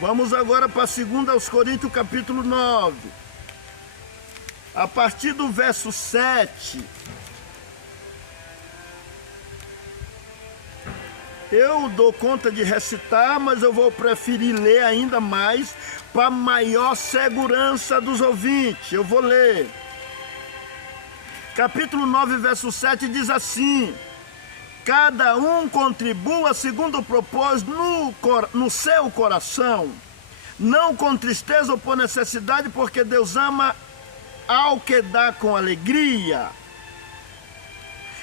vamos agora para 2 Coríntios, capítulo 9. A partir do verso 7, eu dou conta de recitar, mas eu vou preferir ler ainda mais para maior segurança dos ouvintes. Eu vou ler. Capítulo 9, verso 7 diz assim: cada um contribua segundo o propósito no seu coração, não com tristeza ou por necessidade, porque Deus ama ao que dá com alegria.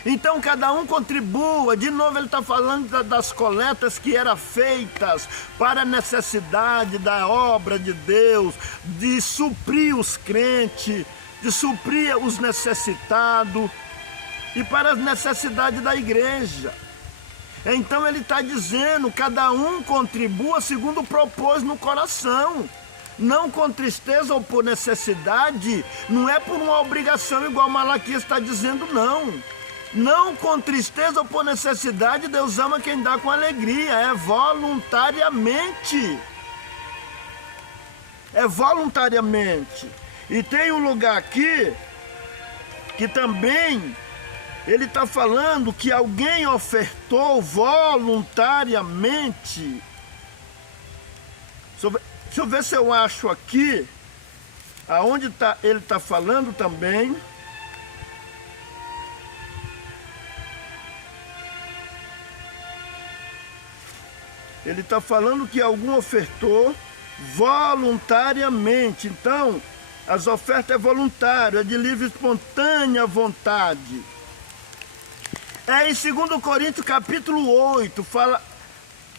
Então cada um contribua. De novo ele está falando das coletas que eram feitas para a necessidade da obra de Deus, de suprir os crentes, de suprir os necessitados e para as necessidades da igreja. Então ele está dizendo, cada um contribua segundo o propôs no coração, não com tristeza ou por necessidade, não é por uma obrigação igual Malaquias está dizendo, não. Não com tristeza ou por necessidade, Deus ama quem dá com alegria, é voluntariamente. É voluntariamente. E tem um lugar aqui que também ele está falando que alguém ofertou voluntariamente. Deixa eu ver se eu acho aqui, aonde ele está falando também. Ele está falando que algum ofertou voluntariamente. Então, as ofertas é voluntário, é de livre e espontânea vontade. Em 2 Coríntios capítulo 8, fala,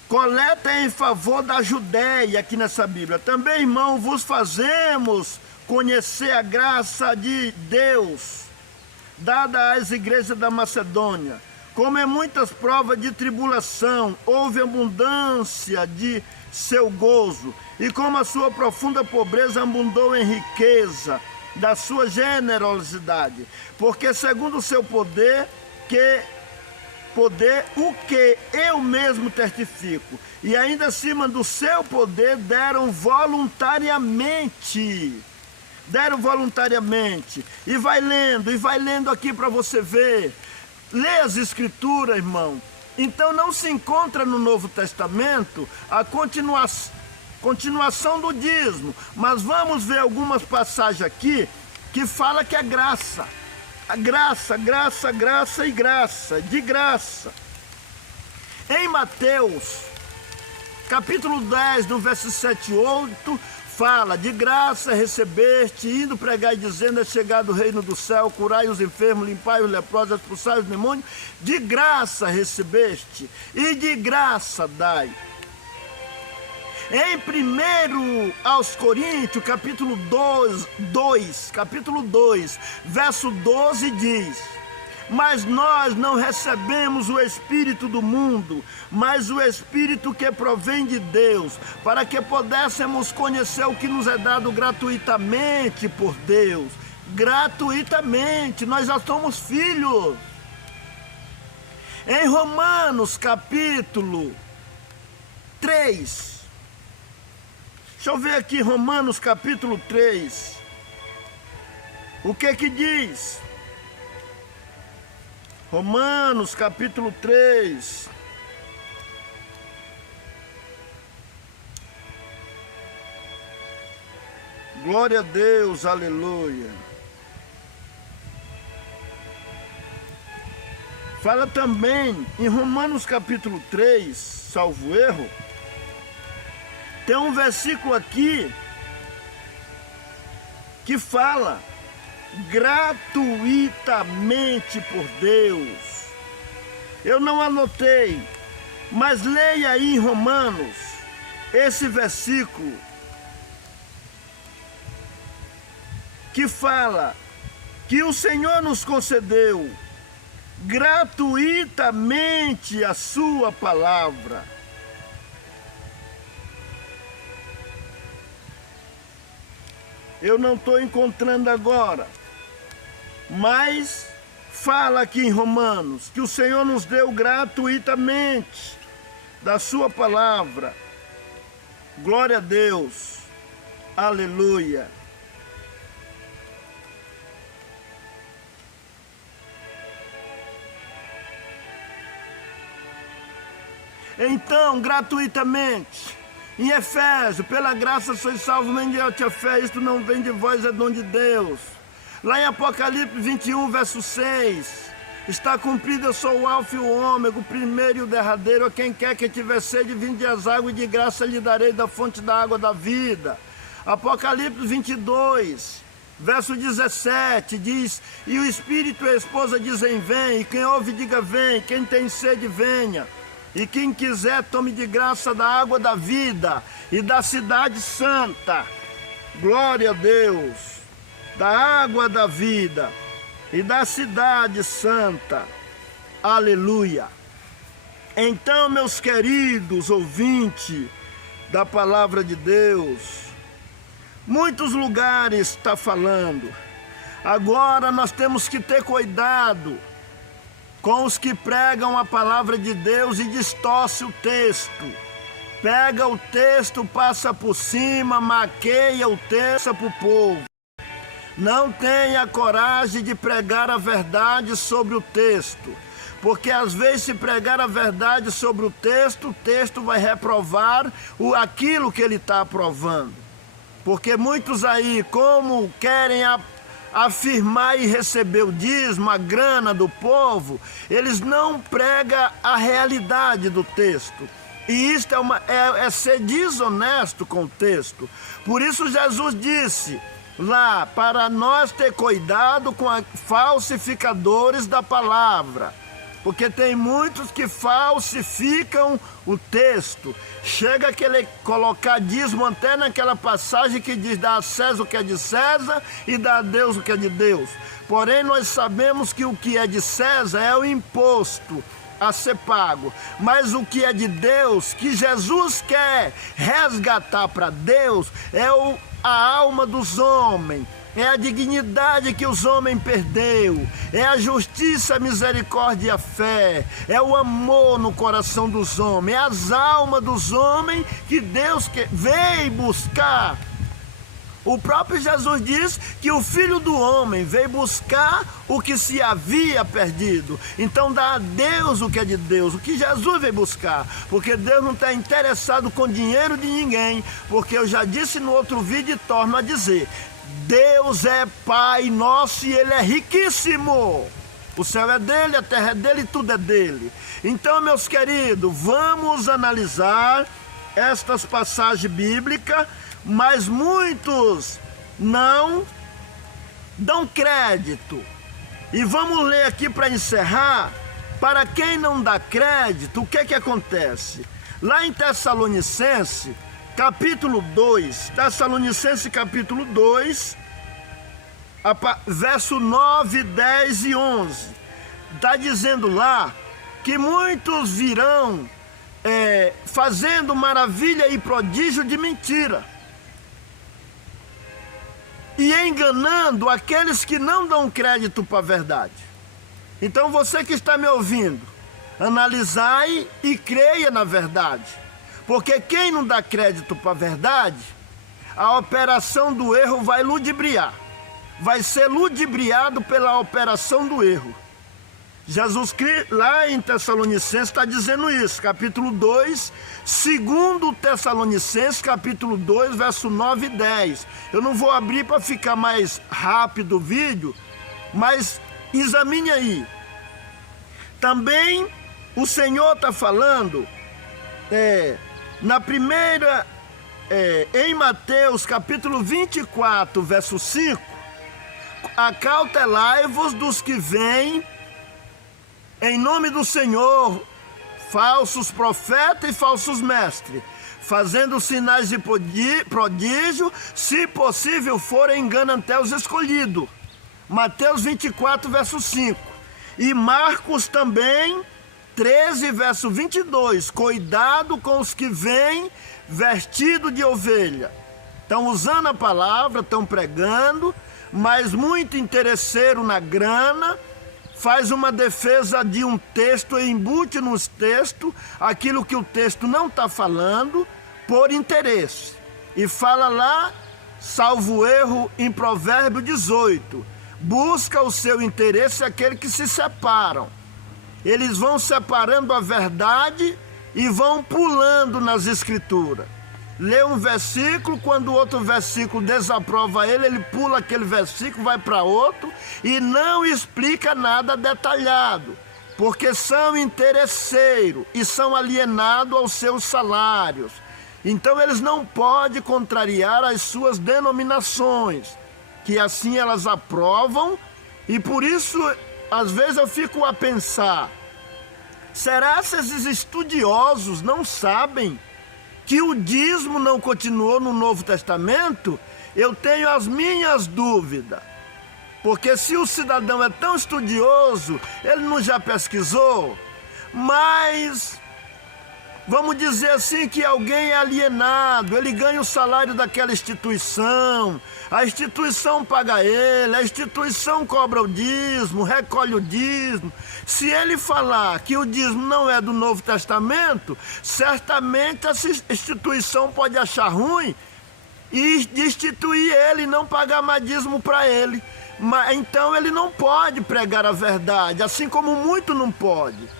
coleta em favor da Judéia, aqui nessa Bíblia. Também, irmão, vos fazemos conhecer a graça de Deus, dada às igrejas da Macedônia. Como em muitas provas de tribulação, houve abundância de seu gozo, e como a sua profunda pobreza abundou em riqueza da sua generosidade, porque segundo o seu poder, o que eu mesmo testifico, e ainda acima do seu poder deram voluntariamente. E vai lendo aqui para você ver. Lê as Escrituras, irmão. Então não se encontra no Novo Testamento a continuação do dízimo, mas vamos ver algumas passagens aqui que fala que é graça. A graça, de graça. Em Mateus, capítulo 10, no verso 7 e 8, fala: de graça recebeste, indo pregar e dizendo, é chegado o reino do céu, curai os enfermos, limpai os leprosos, expulsai os demônios, de graça recebeste, e de graça dai. Em 1 aos Coríntios, capítulo 2, verso 12 diz: mas nós não recebemos o Espírito do mundo, mas o Espírito que provém de Deus, para que pudéssemos conhecer o que nos é dado gratuitamente por Deus. Gratuitamente, nós já somos filhos. Em Romanos capítulo 3, deixa eu ver aqui, Romanos capítulo 3, o que diz? Romanos capítulo 3. Glória a Deus, aleluia. Fala também em Romanos capítulo 3, salvo erro, tem um versículo aqui que fala gratuitamente por Deus. Eu não anotei, mas leia aí em Romanos esse versículo que fala que o Senhor nos concedeu gratuitamente a sua palavra. Eu não estou encontrando agora, mas fala aqui em Romanos que o Senhor nos deu gratuitamente da sua palavra. Glória a Deus, aleluia. Então, gratuitamente, em Efésios, pela graça sois salvos mediante a fé, isto não vem de vós, é dom de Deus. Lá em Apocalipse 21, verso 6, está cumprido, eu sou o alfa e o ômega, o primeiro e o derradeiro, a quem quer que tiver sede, vinde as águas, e de graça lhe darei da fonte da água da vida. Apocalipse 22, verso 17, diz: e o Espírito e a esposa dizem vem, e quem ouve diga vem, quem tem sede venha. E quem quiser tome de graça da água da vida e da cidade santa. Glória a Deus. Da água da vida e da cidade santa. Aleluia. Então, meus queridos ouvintes da palavra de Deus, muitos lugares está falando. Agora nós temos que ter cuidado com os que pregam a palavra de Deus e distorce o texto. Pega o texto, passa por cima, maqueia o texto para o povo. Não tenha coragem de pregar a verdade sobre o texto, porque às vezes se pregar a verdade sobre o texto vai reprovar aquilo que ele está aprovando. Porque muitos aí, como querem afirmar e receber o dízimo, a grana do povo, eles não pregam a realidade do texto. E isto é ser desonesto com o texto. Por isso Jesus disse lá, para nós ter cuidado com falsificadores da palavra. porque tem muitos que falsificam o texto. Chega a querer colocar dízimo até naquela passagem que diz: dá a César o que é de César e dá a Deus o que é de Deus. Porém, nós sabemos que o que é de César é o imposto a ser pago, mas o que é de Deus, que Jesus quer resgatar para Deus, é a alma dos homens, é a dignidade que os homens perdeu, é a justiça, a misericórdia e a fé, é o amor no coração dos homens, é as almas dos homens que Deus veio buscar. O próprio Jesus diz que o Filho do Homem veio buscar o que se havia perdido. Então dá a Deus o que é de Deus, o que Jesus veio buscar. Porque Deus não está interessado com dinheiro de ninguém. Porque eu já disse no outro vídeo e torno a dizer: Deus é Pai nosso e Ele é riquíssimo. O céu é dele, a terra é dele e tudo é dele. Então, meus queridos, vamos analisar estas passagens bíblicas, mas muitos não dão crédito. E vamos ler aqui para encerrar. Para quem não dá crédito, o que acontece? Lá em Tessalonicenses, capítulo 2, Tessalonicenses capítulo 2, verso 9, 10 e 11, está dizendo lá que muitos virão fazendo maravilha e prodígio de mentira, e enganando aqueles que não dão crédito para a verdade. Então você que está me ouvindo, analisai e creia na verdade. Porque quem não dá crédito para a verdade, a operação do erro vai ludibriar. Vai ser ludibriado pela operação do erro. Jesus Cristo, lá em Tessalonicenses, está dizendo isso, capítulo 2, segundo Tessalonicenses, capítulo 2, verso 9 e 10. Eu não vou abrir para ficar mais rápido o vídeo, mas examine aí. Também o Senhor está falando, na primeira, em Mateus, capítulo 24, verso 5, acautelai-vos dos que vêm em nome do Senhor, falsos profetas e falsos mestres, fazendo sinais de prodígio, se possível for, engano até os escolhidos. Mateus 24, verso 5. E Marcos também, 13, verso 22. Cuidado com os que vêm vestidos de ovelha. Estão usando a palavra, estão pregando, mas muito interesseiro na grana, faz uma defesa de um texto e embute nos textos aquilo que o texto não está falando por interesse. E fala lá, salvo erro, em Provérbio 18, busca o seu interesse aquele que se separam. Eles vão separando a verdade e vão pulando nas escrituras. Lê um versículo, quando o outro versículo desaprova ele, ele pula aquele versículo, vai para outro e não explica nada detalhado, porque são interesseiros e são alienados aos seus salários. Então eles não podem contrariar as suas denominações, que assim elas aprovam, e por isso às vezes eu fico a pensar, será que esses estudiosos não sabem que o dízimo não continuou no Novo Testamento? Eu tenho as minhas dúvidas. Porque se o cidadão é tão estudioso, ele não já pesquisou? Mas vamos dizer assim que alguém é alienado, ele ganha o salário daquela instituição, a instituição paga ele, a instituição cobra o dízimo, recolhe o dízimo. Se ele falar que o dízimo não é do Novo Testamento, certamente essa instituição pode achar ruim e destituir ele, não pagar mais dízimo para ele. Mas então ele não pode pregar a verdade, assim como muito não pode.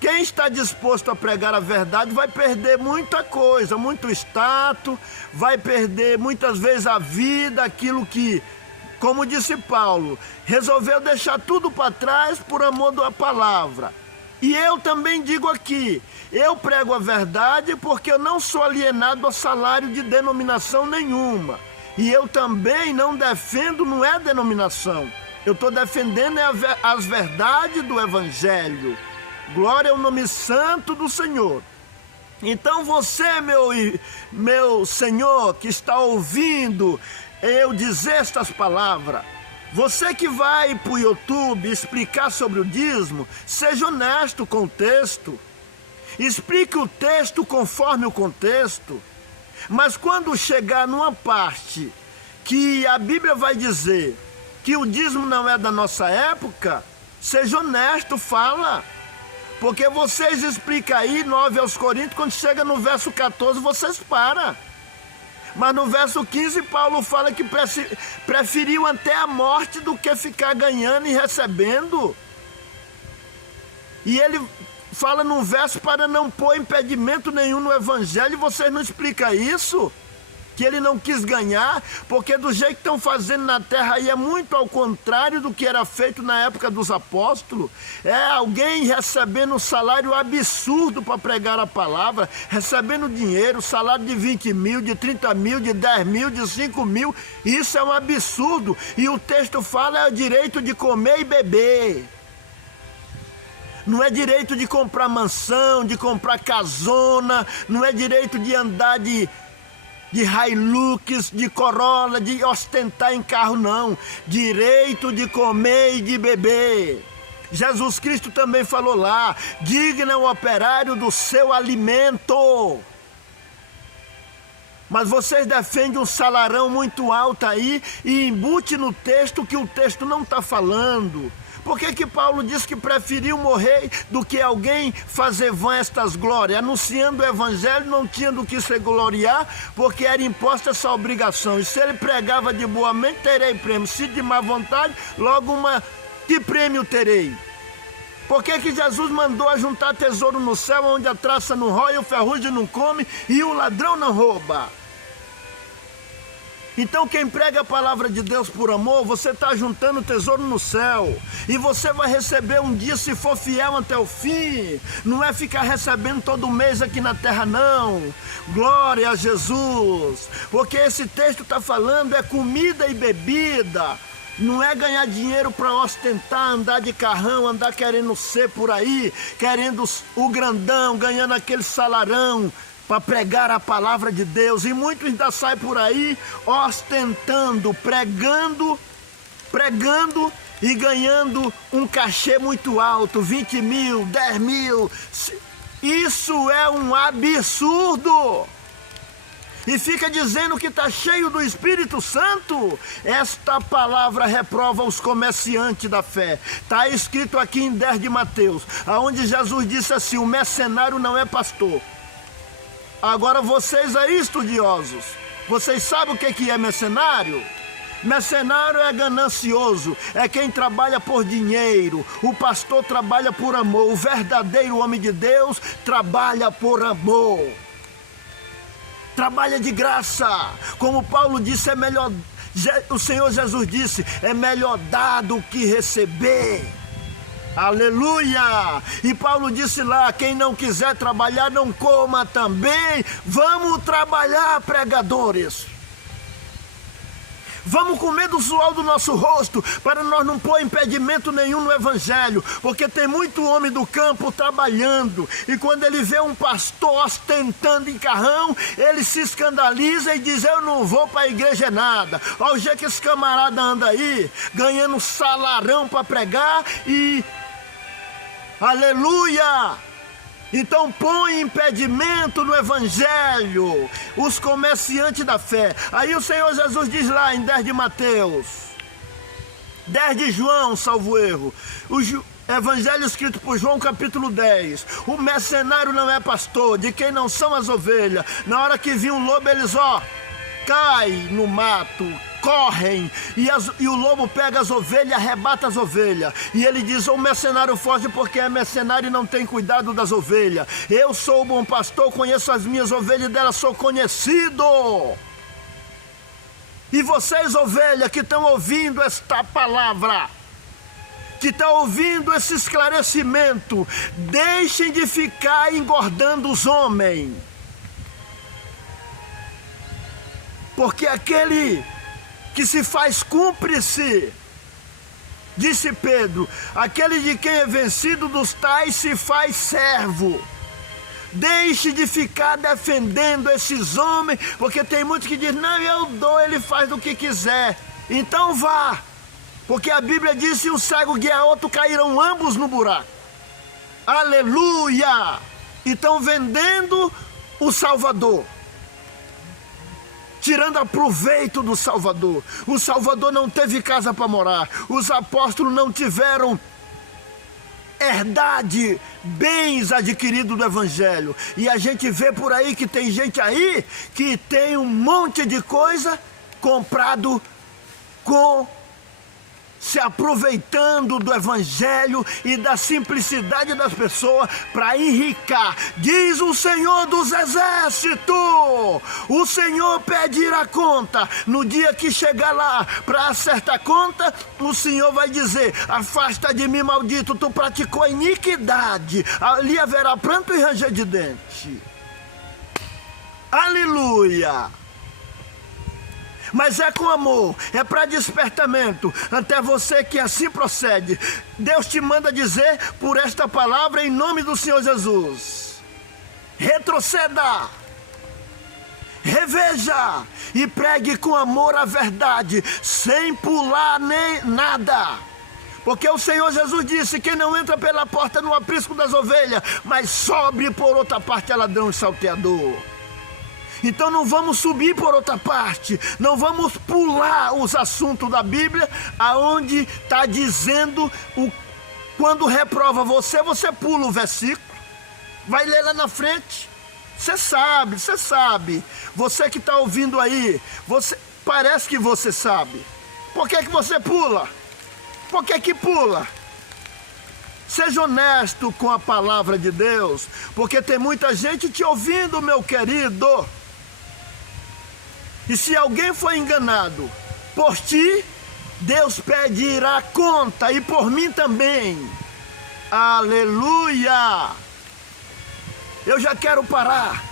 Quem está disposto a pregar a verdade vai perder muita coisa, muito status, vai perder muitas vezes a vida, aquilo que, como disse Paulo, resolveu deixar tudo para trás por amor da palavra. E eu também digo aqui, eu prego a verdade porque eu não sou alienado a salário de denominação nenhuma. E eu também não defendo, não é denominação. Eu estou defendendo as verdades do Evangelho. Glória ao nome santo do Senhor. Então você, meu Senhor, que está ouvindo eu dizer estas palavras, você que vai para o YouTube explicar sobre o dízimo, seja honesto com o texto. Explique o texto conforme o contexto. Mas quando chegar numa parte que a Bíblia vai dizer que o dízimo não é da nossa época, seja honesto, fala. Porque vocês explicam aí, 9 aos Coríntios, quando chega no verso 14, vocês param. Mas no verso 15, Paulo fala que preferiu até a morte do que ficar ganhando e recebendo. E ele fala num verso para não pôr impedimento nenhum no Evangelho, e vocês não explicam isso? Que ele não quis ganhar, porque do jeito que estão fazendo na terra aí é muito ao contrário do que era feito na época dos apóstolos. É alguém recebendo um salário absurdo para pregar a palavra, recebendo dinheiro, salário de 20 mil, de 30 mil, de 10 mil, de 5 mil. Isso é um absurdo. E o texto fala é o direito de comer e beber. Não é direito de comprar mansão, de comprar casona, não é direito de andar de Hilux, de Corolla, de ostentar em carro, não. Direito de comer e de beber. Jesus Cristo também falou lá, digno é o operário do seu alimento. Mas vocês defendem um salarão muito alto aí e embute no texto que o texto não está falando. Por que Paulo diz que preferiu morrer do que alguém fazer vã estas glórias? Anunciando o Evangelho não tinha do que se gloriar, porque era imposta essa obrigação. E se ele pregava de boa mente, terei prêmio. Se de má vontade, logo que prêmio terei? Por que Jesus mandou ajuntar tesouro no céu, onde a traça não rói, o ferrugem não come e o ladrão não rouba? Então quem prega a palavra de Deus por amor, você está juntando tesouro no céu. E você vai receber um dia se for fiel até o fim. Não é ficar recebendo todo mês aqui na terra, não. Glória a Jesus. Porque esse texto está falando é comida e bebida. Não é ganhar dinheiro para ostentar, andar de carrão, andar querendo ser por aí, querendo o grandão, ganhando aquele salarão, para pregar a palavra de Deus. E muitos ainda saem por aí ostentando, pregando e ganhando um cachê muito alto, 20 mil, 10 mil. Isso é um absurdo. E fica dizendo que está cheio do Espírito Santo. Esta palavra reprova os comerciantes da fé. Está escrito aqui em 10 de Mateus, onde Jesus disse assim, o mercenário não é pastor. Agora vocês aí, estudiosos, vocês sabem o que é mercenário? Mercenário é ganancioso, é quem trabalha por dinheiro. O pastor trabalha por amor, o verdadeiro homem de Deus trabalha por amor. Trabalha de graça. Como Paulo disse, é melhor, o Senhor Jesus disse, é melhor dar do que receber. Aleluia! E Paulo disse lá, quem não quiser trabalhar, não coma também. Vamos trabalhar, pregadores. Vamos comer do suor do nosso rosto, para nós não pôr impedimento nenhum no Evangelho, porque tem muito homem do campo trabalhando, e quando ele vê um pastor ostentando em carrão, ele se escandaliza e diz, eu não vou para a igreja nada. Olha o jeito que esse camarada anda aí, ganhando salarão para pregar e... Aleluia! Então põe impedimento no Evangelho, os comerciantes da fé. Aí o Senhor Jesus diz lá em 10 de Mateus, 10 de João, salvo erro, o Evangelho escrito por João, capítulo 10. O mercenário não é pastor, de quem não são as ovelhas. Na hora que vir um lobo, eles, cai no mato, correm, e o lobo pega as ovelhas, arrebata as ovelhas, e ele diz, o mercenário foge porque é mercenário e não tem cuidado das ovelhas. Eu sou o bom pastor, conheço as minhas ovelhas e delas sou conhecido. E vocês, ovelhas, que estão ouvindo esta palavra, que estão ouvindo esse esclarecimento, deixem de ficar engordando os homens, porque aquele que se faz cúmplice Disse Pedro: aquele de quem é vencido dos tais se faz servo. Deixe de ficar defendendo esses homens, porque tem muitos que dizem: não, eu dou, ele faz o que quiser. Então vá, porque a Bíblia diz: se um cego guiar outro, cairão ambos no buraco. Aleluia! E estão vendendo o Salvador, tirando proveito do Salvador. O Salvador não teve casa para morar. Os apóstolos não tiveram herdade, bens adquiridos do Evangelho. E a gente vê por aí que tem gente aí que tem um monte de coisa comprado se aproveitando do Evangelho e da simplicidade das pessoas para enricar. Diz o Senhor dos Exércitos: o Senhor pedirá conta. No dia que chegar lá para acertar conta, o Senhor vai dizer: afasta de mim, maldito, tu praticou iniquidade. Ali haverá pranto e ranger de dente. Aleluia! Mas é com amor, é para despertamento, até você que assim procede. Deus te manda dizer por esta palavra em nome do Senhor Jesus: retroceda, reveja e pregue com amor a verdade, sem pular nem nada. Porque o Senhor Jesus disse: quem não entra pela porta no aprisco das ovelhas, mas sobe por outra parte é ladrão e salteador. Então não vamos subir por outra parte, não vamos pular os assuntos da Bíblia, aonde está dizendo, quando reprova você, você pula o versículo, vai ler lá na frente. Você sabe, você que está ouvindo aí, parece que você sabe. Por que você pula? Por que pula? Seja honesto com a palavra de Deus, porque tem muita gente te ouvindo, meu querido. E se alguém foi enganado por ti, Deus pedirá conta, e por mim também. Aleluia! Eu já quero parar,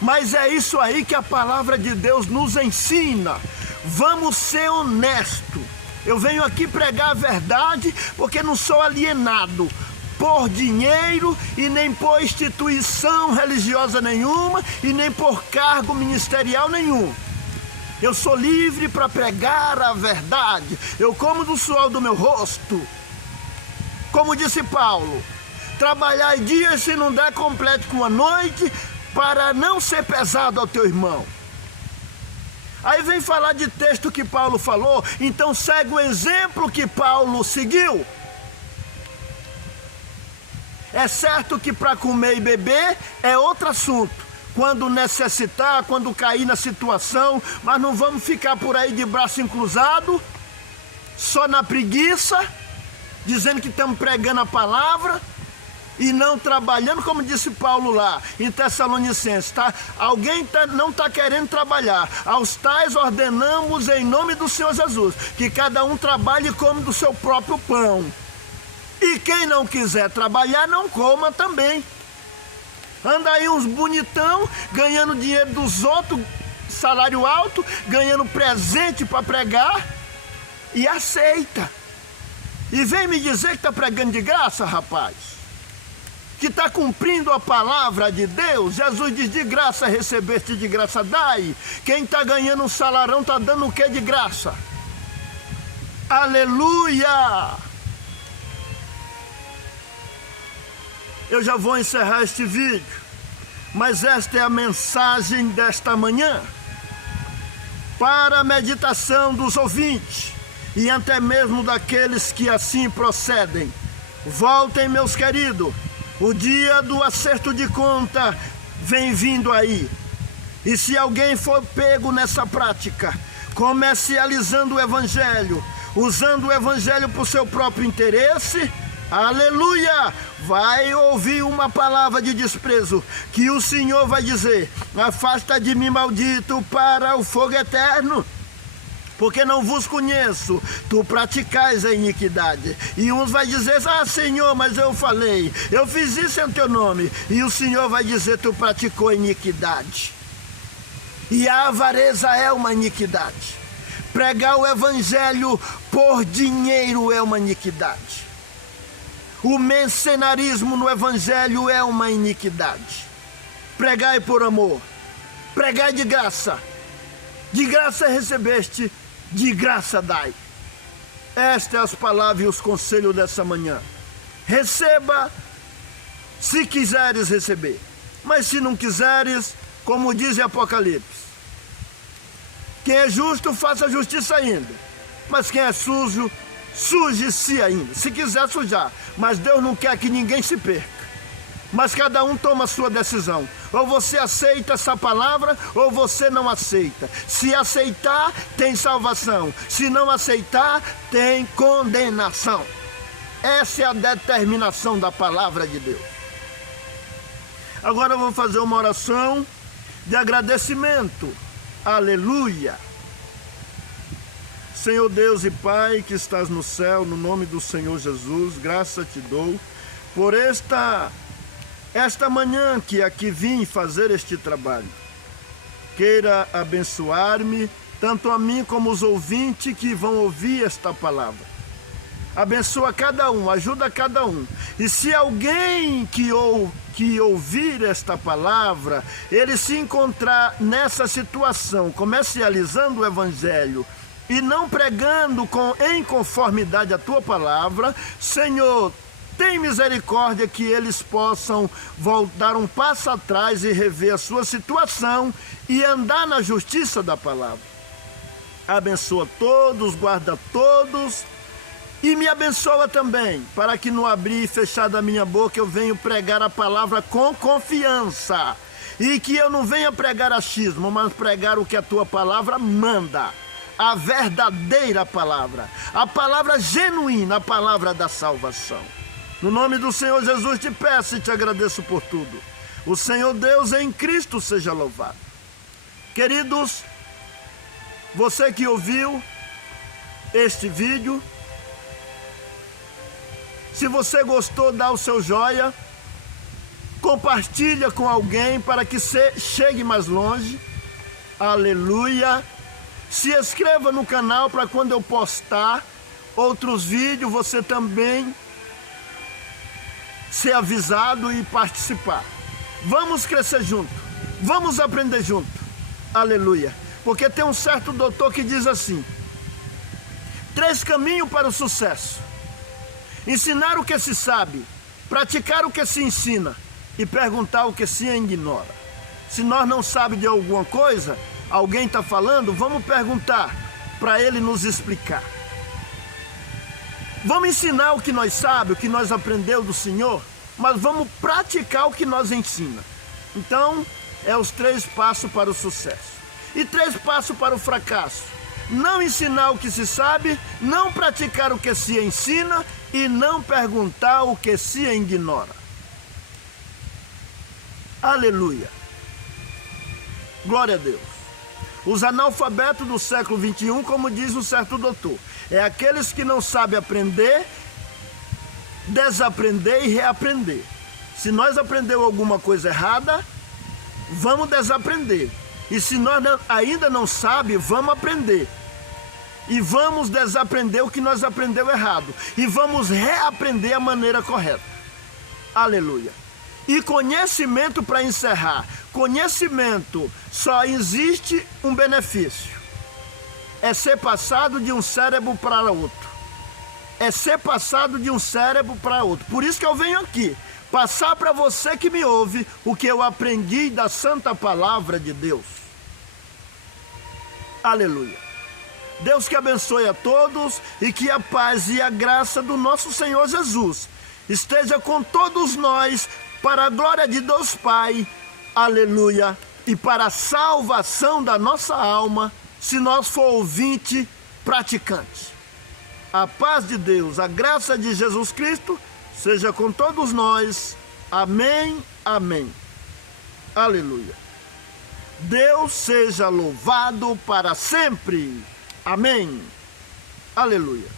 mas é isso aí que a palavra de Deus nos ensina. Vamos ser honestos. Eu venho aqui pregar a verdade, porque não sou alienado por dinheiro e nem por instituição religiosa nenhuma e nem por cargo ministerial nenhum. Eu sou livre para pregar a verdade. Eu como do suor do meu rosto. Como disse Paulo: trabalhar dia, se não der, complete com a noite, para não ser pesado ao teu irmão. Aí vem falar de texto que Paulo falou, então segue o exemplo que Paulo seguiu. É certo que para comer e beber é outro assunto, quando necessitar, quando cair na situação, mas não vamos ficar por aí de braço cruzado, só na preguiça, dizendo que estamos pregando a palavra e não trabalhando, como disse Paulo lá em Tessalonicenses, tá? Alguém não está querendo trabalhar. Aos tais ordenamos em nome do Senhor Jesus, que cada um trabalhe e come do seu próprio pão. E quem não quiser trabalhar, não coma também. Anda aí uns bonitão, ganhando dinheiro dos outros, salário alto, ganhando presente para pregar, e aceita. E vem me dizer que está pregando de graça, rapaz. Que está cumprindo a palavra de Deus. Jesus diz: de graça recebeste, de graça dai. Quem está ganhando um salarão está dando o que de graça? Aleluia! Eu já vou encerrar este vídeo, mas esta é a mensagem desta manhã, para a meditação dos ouvintes, e até mesmo daqueles que assim procedem. Voltem, meus queridos, o dia do acerto de conta vem vindo aí, e se alguém for pego nessa prática, comercializando o Evangelho, usando o Evangelho por seu próprio interesse, aleluia, vai ouvir uma palavra de desprezo, que o Senhor vai dizer: afasta de mim, maldito, para o fogo eterno, porque não vos conheço, tu praticais a iniquidade. E uns vai dizer: ah, Senhor, mas eu falei, eu fiz isso em teu nome. E o Senhor vai dizer: tu praticou a iniquidade. E a avareza é uma iniquidade. Pregar o evangelho por dinheiro é uma iniquidade. O mercenarismo no evangelho é uma iniquidade. Pregai por amor, pregai de graça recebeste, de graça dai. Estas são as palavras e os conselhos dessa manhã. Receba se quiseres receber, mas se não quiseres, como diz em Apocalipse, quem é justo faça justiça ainda, mas quem é sujo, suje-se ainda, se quiser sujar. Mas Deus não quer que ninguém se perca, mas cada um toma a sua decisão. Ou você aceita essa palavra, ou você não aceita. Se aceitar, tem salvação. Se não aceitar, tem condenação. Essa é a determinação da palavra de Deus. Agora vamos fazer uma oração de agradecimento. Aleluia! Senhor Deus e Pai que estás no céu, no nome do Senhor Jesus, graça te dou por esta manhã que aqui vim fazer este trabalho. Queira abençoar-me, tanto a mim como os ouvintes que vão ouvir esta palavra. Abençoa cada um, ajuda cada um. E se alguém que ouvir esta palavra, ele se encontrar nessa situação, comercializando o evangelho e não pregando em conformidade à tua palavra, Senhor, tem misericórdia que eles possam dar um passo atrás e rever a sua situação e andar na justiça da palavra. Abençoa todos, guarda todos e me abençoa também, para que no abrir e fechar da minha boca eu venha pregar a palavra com confiança e que eu não venha pregar achismo, mas pregar o que a tua palavra manda. A verdadeira palavra, a palavra genuína, a palavra da salvação. No nome do Senhor Jesus te peço e te agradeço por tudo. O Senhor Deus em Cristo seja louvado. Queridos, você que ouviu este vídeo, se você gostou, dá o seu joia, compartilha com alguém para que chegue mais longe. Aleluia! Se inscreva no canal para quando eu postar outros vídeos, você também ser avisado e participar. Vamos crescer junto, vamos aprender junto. Aleluia! Porque tem um certo doutor que diz assim: 3 caminhos para o sucesso: ensinar o que se sabe, praticar o que se ensina e perguntar o que se ignora. Se nós não sabemos de alguma coisa, alguém está falando, vamos perguntar para ele nos explicar. Vamos ensinar o que nós sabemos, o que nós aprendemos do Senhor, mas vamos praticar o que nós ensina. Então, é os 3 passos para o sucesso. E 3 passos para o fracasso: não ensinar o que se sabe, não praticar o que se ensina e não perguntar o que se ignora. Aleluia! Glória a Deus! Os analfabetos do século XXI, como diz um certo doutor, é aqueles que não sabem aprender, desaprender e reaprender. Se nós aprendemos alguma coisa errada, vamos desaprender. E se nós ainda não sabemos, vamos aprender. E vamos desaprender o que nós aprendemos errado. E vamos reaprender a maneira correta. Aleluia! E conhecimento, para encerrar, conhecimento só existe um benefício: é ser passado de um cérebro para outro. É ser passado de um cérebro para outro. Por isso que eu venho aqui, passar para você que me ouve o que eu aprendi da santa palavra de Deus. Aleluia! Deus que abençoe a todos e que a paz e a graça do nosso Senhor Jesus esteja com todos nós, para a glória de Deus Pai, aleluia, e para a salvação da nossa alma, se nós for ouvinte, praticante. A paz de Deus, a graça de Jesus Cristo, seja com todos nós. Amém, amém. Aleluia. Deus seja louvado para sempre. Amém. Aleluia.